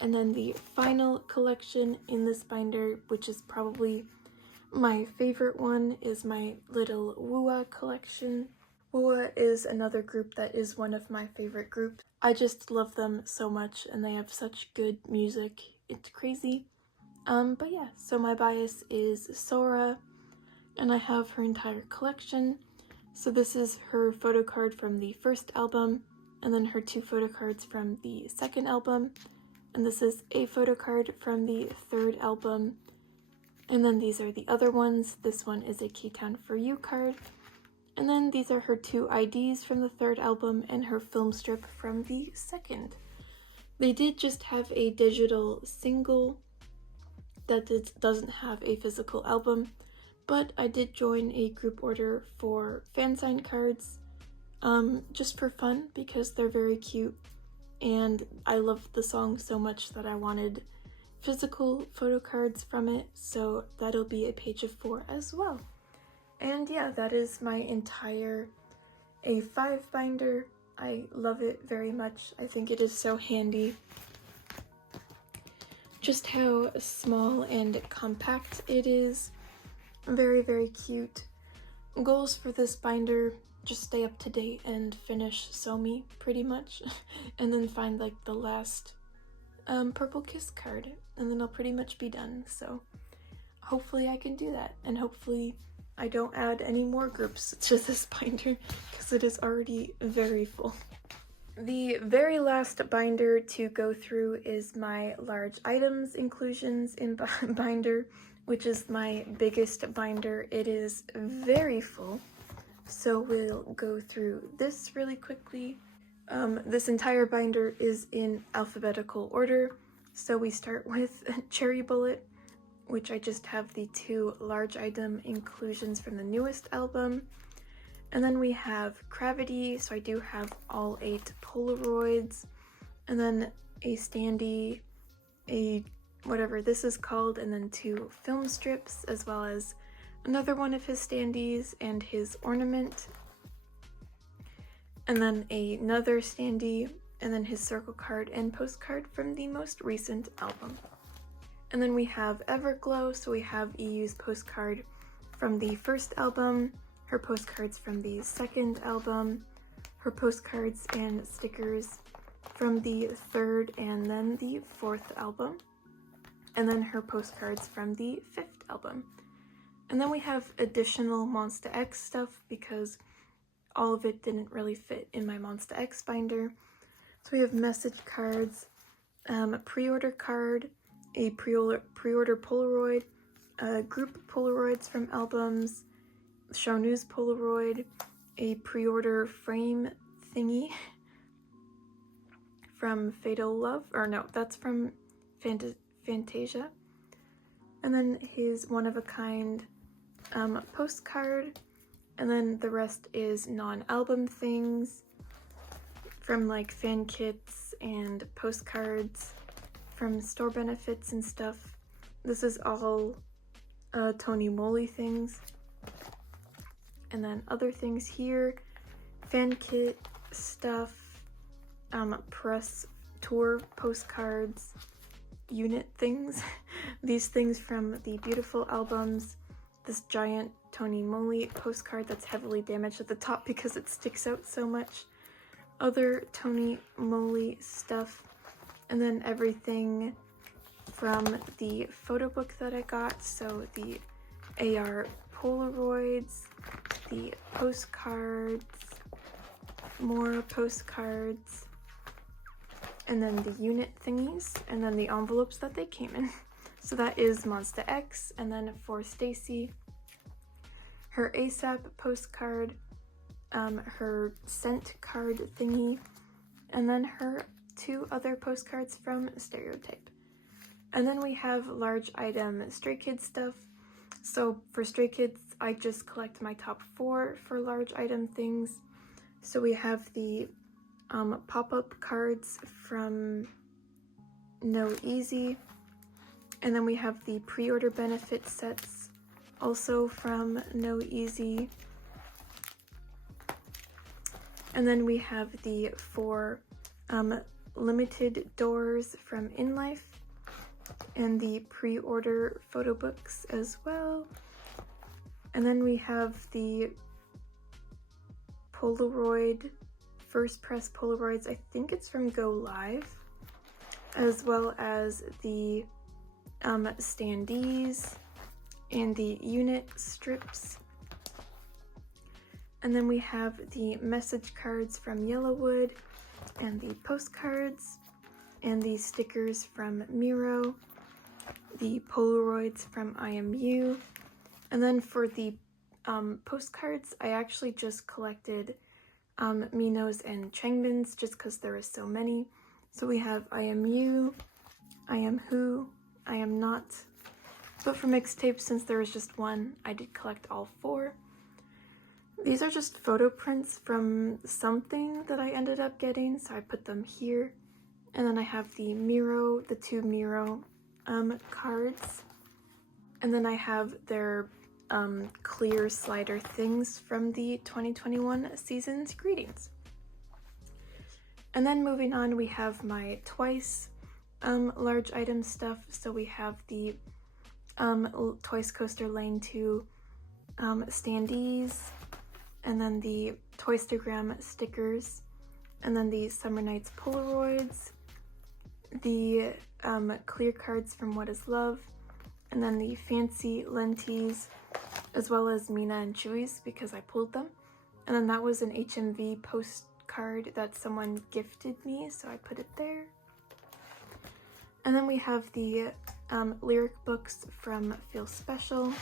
And then the final collection in this binder, which is probably my favorite one, is my little WUA collection. WUA is another group that is one of my favorite groups. I just love them so much and they have such good music. It's crazy. But yeah, so my bias is Sora and I have her entire collection. So this is her photo card from the first album and then her 2 photo cards from the second album. And this is a photo card from the third album. And then these are the other ones. This one is a K-Town For You card. And then these are her 2 IDs from the third album and her film strip from the second. They did just have a digital single that doesn't have a physical album, but I did join a group order for fan sign cards just for fun because they're very cute and I love the song so much that I wanted physical photo cards from it, so that'll be a page of 4 as well. And yeah, that is my entire A5 binder. I love it very much. I think it is so handy. Just how small and compact it is. Very, very cute. Goals for this binder, just stay up to date and finish Somi pretty much. And then find like the last Purple Kiss card. And then I'll pretty much be done. So hopefully I can do that. And hopefully I don't add any more groups to this binder because it is already very full. The very last binder to go through is my large items inclusions in binder, which is my biggest binder. It is very full, so we'll go through this really quickly. This entire binder is in alphabetical order, so we start with Cherry Bullet, which I just have the 2 large item inclusions from the newest album. And then we have Gravity, so I do have all 8 Polaroids, and then a standee, a whatever this is called, and then 2 film strips, as well as another one of his standees and his ornament, and then another standee, and then his circle card and postcard from the most recent album. And then we have Everglow, so we have EU's postcard from the first album, her postcards from the second album, her postcards and stickers from the third and then the fourth album, and then her postcards from the 5th album. And then we have additional Monsta X stuff because all of it didn't really fit in my Monsta X binder. So we have message cards, a pre-order card, a pre-order Polaroid, group Polaroids from albums, show news Polaroid, a pre-order frame thingy from Fatal Love, or no, that's from Fantasia, and then his one-of-a-kind postcard, and then the rest is non-album things from like fan kits and postcards from store benefits and stuff. This is all Tony Moly things. And then other things here, fan kit stuff, press tour postcards, unit things, these things from the beautiful albums, this giant Tony Moly postcard that's heavily damaged at the top because it sticks out so much, other Tony Moly stuff, and then everything from the photo book that I got, so the AR Polaroids, the postcards, more postcards, and then the unit thingies, and then the envelopes that they came in. So that is Monsta X, and then for Stacy, her ASAP postcard, her scent card thingy, and then her 2 other postcards from Stereotype. And then we have large item Stray Kids stuff. So for Stray Kids, I just collect my top 4 for large item things. So we have the pop-up cards from No Easy, and then we have the pre-order benefit sets also from No Easy, and then we have the 4 limited doors from In Life, and the pre-order photo books as well. And then we have the Polaroid, first press Polaroids, I think it's from Go Live, as well as the standees and the unit strips. And then we have the message cards from Yellowwood, and the postcards, and the stickers from Miro, the Polaroids from IMU. And then for the postcards, I actually just collected Minos and Changbin's just because there are so many. So we have I Am You, I Am Who, I Am Not. But for mixtapes, since there was just one, I did collect all 4. These are just photo prints from something that I ended up getting, so I put them here. And then I have the Miro, the 2 Miro cards. And then I have their clear slider things from the 2021 season's greetings. And then moving on, we have my Twice large item stuff. So we have the Twice Coaster Lane 2 standees, and then the Toystagram stickers, and then the Summer Nights Polaroids, the clear cards from What Is Love, and then the fancy lenties, as well as Mina and Chewy's because I pulled them. And then that was an HMV postcard that someone gifted me, so I put it there. And then we have the lyric books from Feel Special.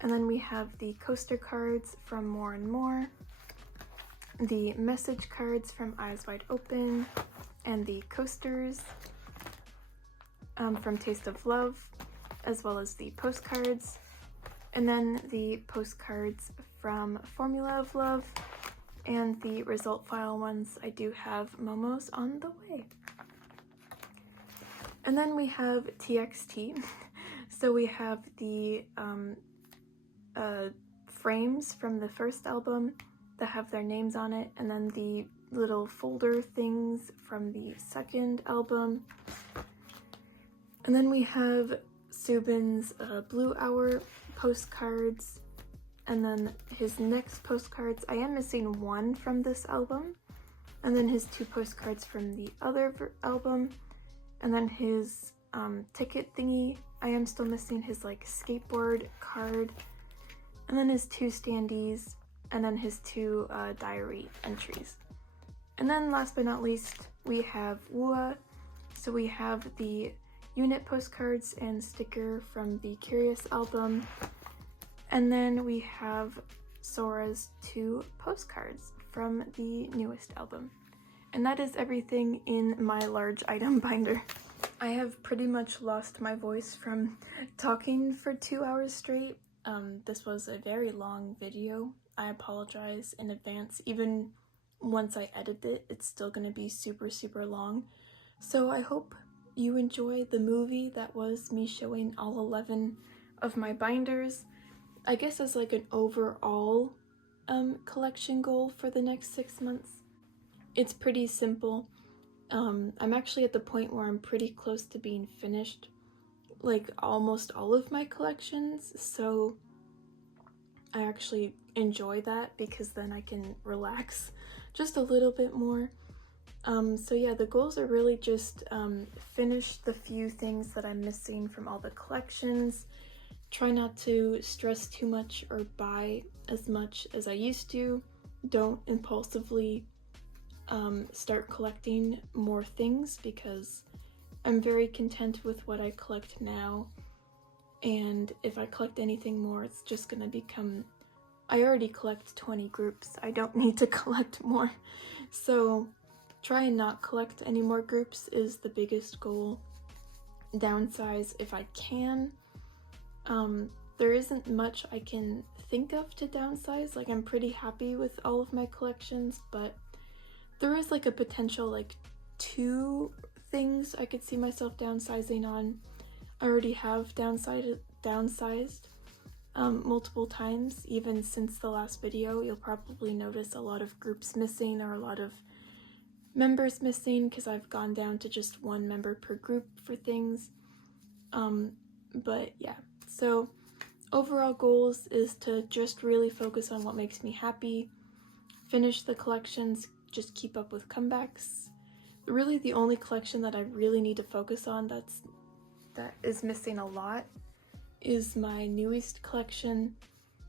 And then we have the coaster cards from More and More, the message cards from Eyes Wide Open, and the coasters from Taste of Love, as well as the postcards. And then the postcards from Formula of Love, and the result file ones. I do have Momos on the way. And then we have TXT. So we have the frames from the first album that have their names on it, and then the little folder things from the second album. And then we have Subin's Blue Hour postcards, and then his next postcards. I am missing 1 from this album, and then his 2 postcards from the other album, and then his ticket thingy. I am still missing his like skateboard card, and then his 2 standees, and then his 2 diary entries. And then last but not least, we have Wua. So we have the unit postcards and sticker from the Curious album, and then we have Sora's 2 postcards from the newest album. And that is everything in my large item binder. I have pretty much lost my voice from talking for 2 hours straight. This was a very long video. I apologize in advance. Even once I edit it, it's still gonna be super, super long. So I hope you enjoy the movie that was me showing all 11 of my binders. I guess as like an overall collection goal for the next 6 months. It's pretty simple. I'm actually at the point where I'm pretty close to being finished, like almost all of my collections, so I actually enjoy that because then I can relax just a little bit more. So yeah, the goals are really just finish the few things that I'm missing from all the collections, Try not to stress too much or buy as much as I used to. Don't impulsively start collecting more things because I'm very content with what I collect now, and if I collect anything more, it's just gonna become... I already collect 20 groups. I don't need to collect more. So try and not collect any more groups is the biggest goal. Downsize if I can. There isn't much I can think of to downsize. Like, I'm pretty happy with all of my collections, but there is like a potential like 2 things I could see myself downsizing on. I already have downsized multiple times. Even since the last video, you'll probably notice a lot of groups missing or a lot of members missing because I've gone down to just 1 member per group for things. But yeah, so overall goals is to just really focus on what makes me happy, finish the collections, just keep up with comebacks. Really the only collection that I really need to focus on that is missing a lot is my newest collection,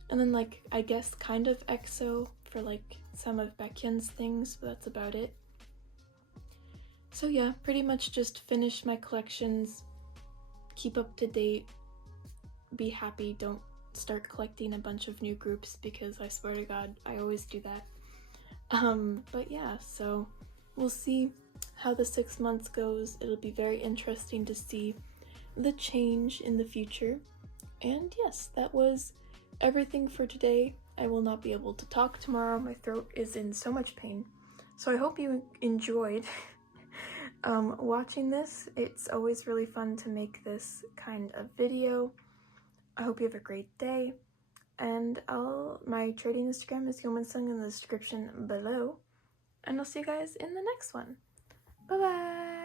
and then like I guess kind of EXO for like some of Baekhyun's things, but that's about it. So yeah, pretty much just finish my collections, keep up to date, be happy, don't start collecting a bunch of new groups because I swear to God, I always do that. But yeah, so we'll see how the 6 months goes. It'll be very interesting to see the change in the future. And yes, that was everything for today. I will not be able to talk tomorrow. My throat is in so much pain. So I hope you enjoyed watching this. It's always really fun to make this kind of video. I hope you have a great day. And my trading Instagram is Yomansung in the description below. And I'll see you guys in the next one. Bye bye!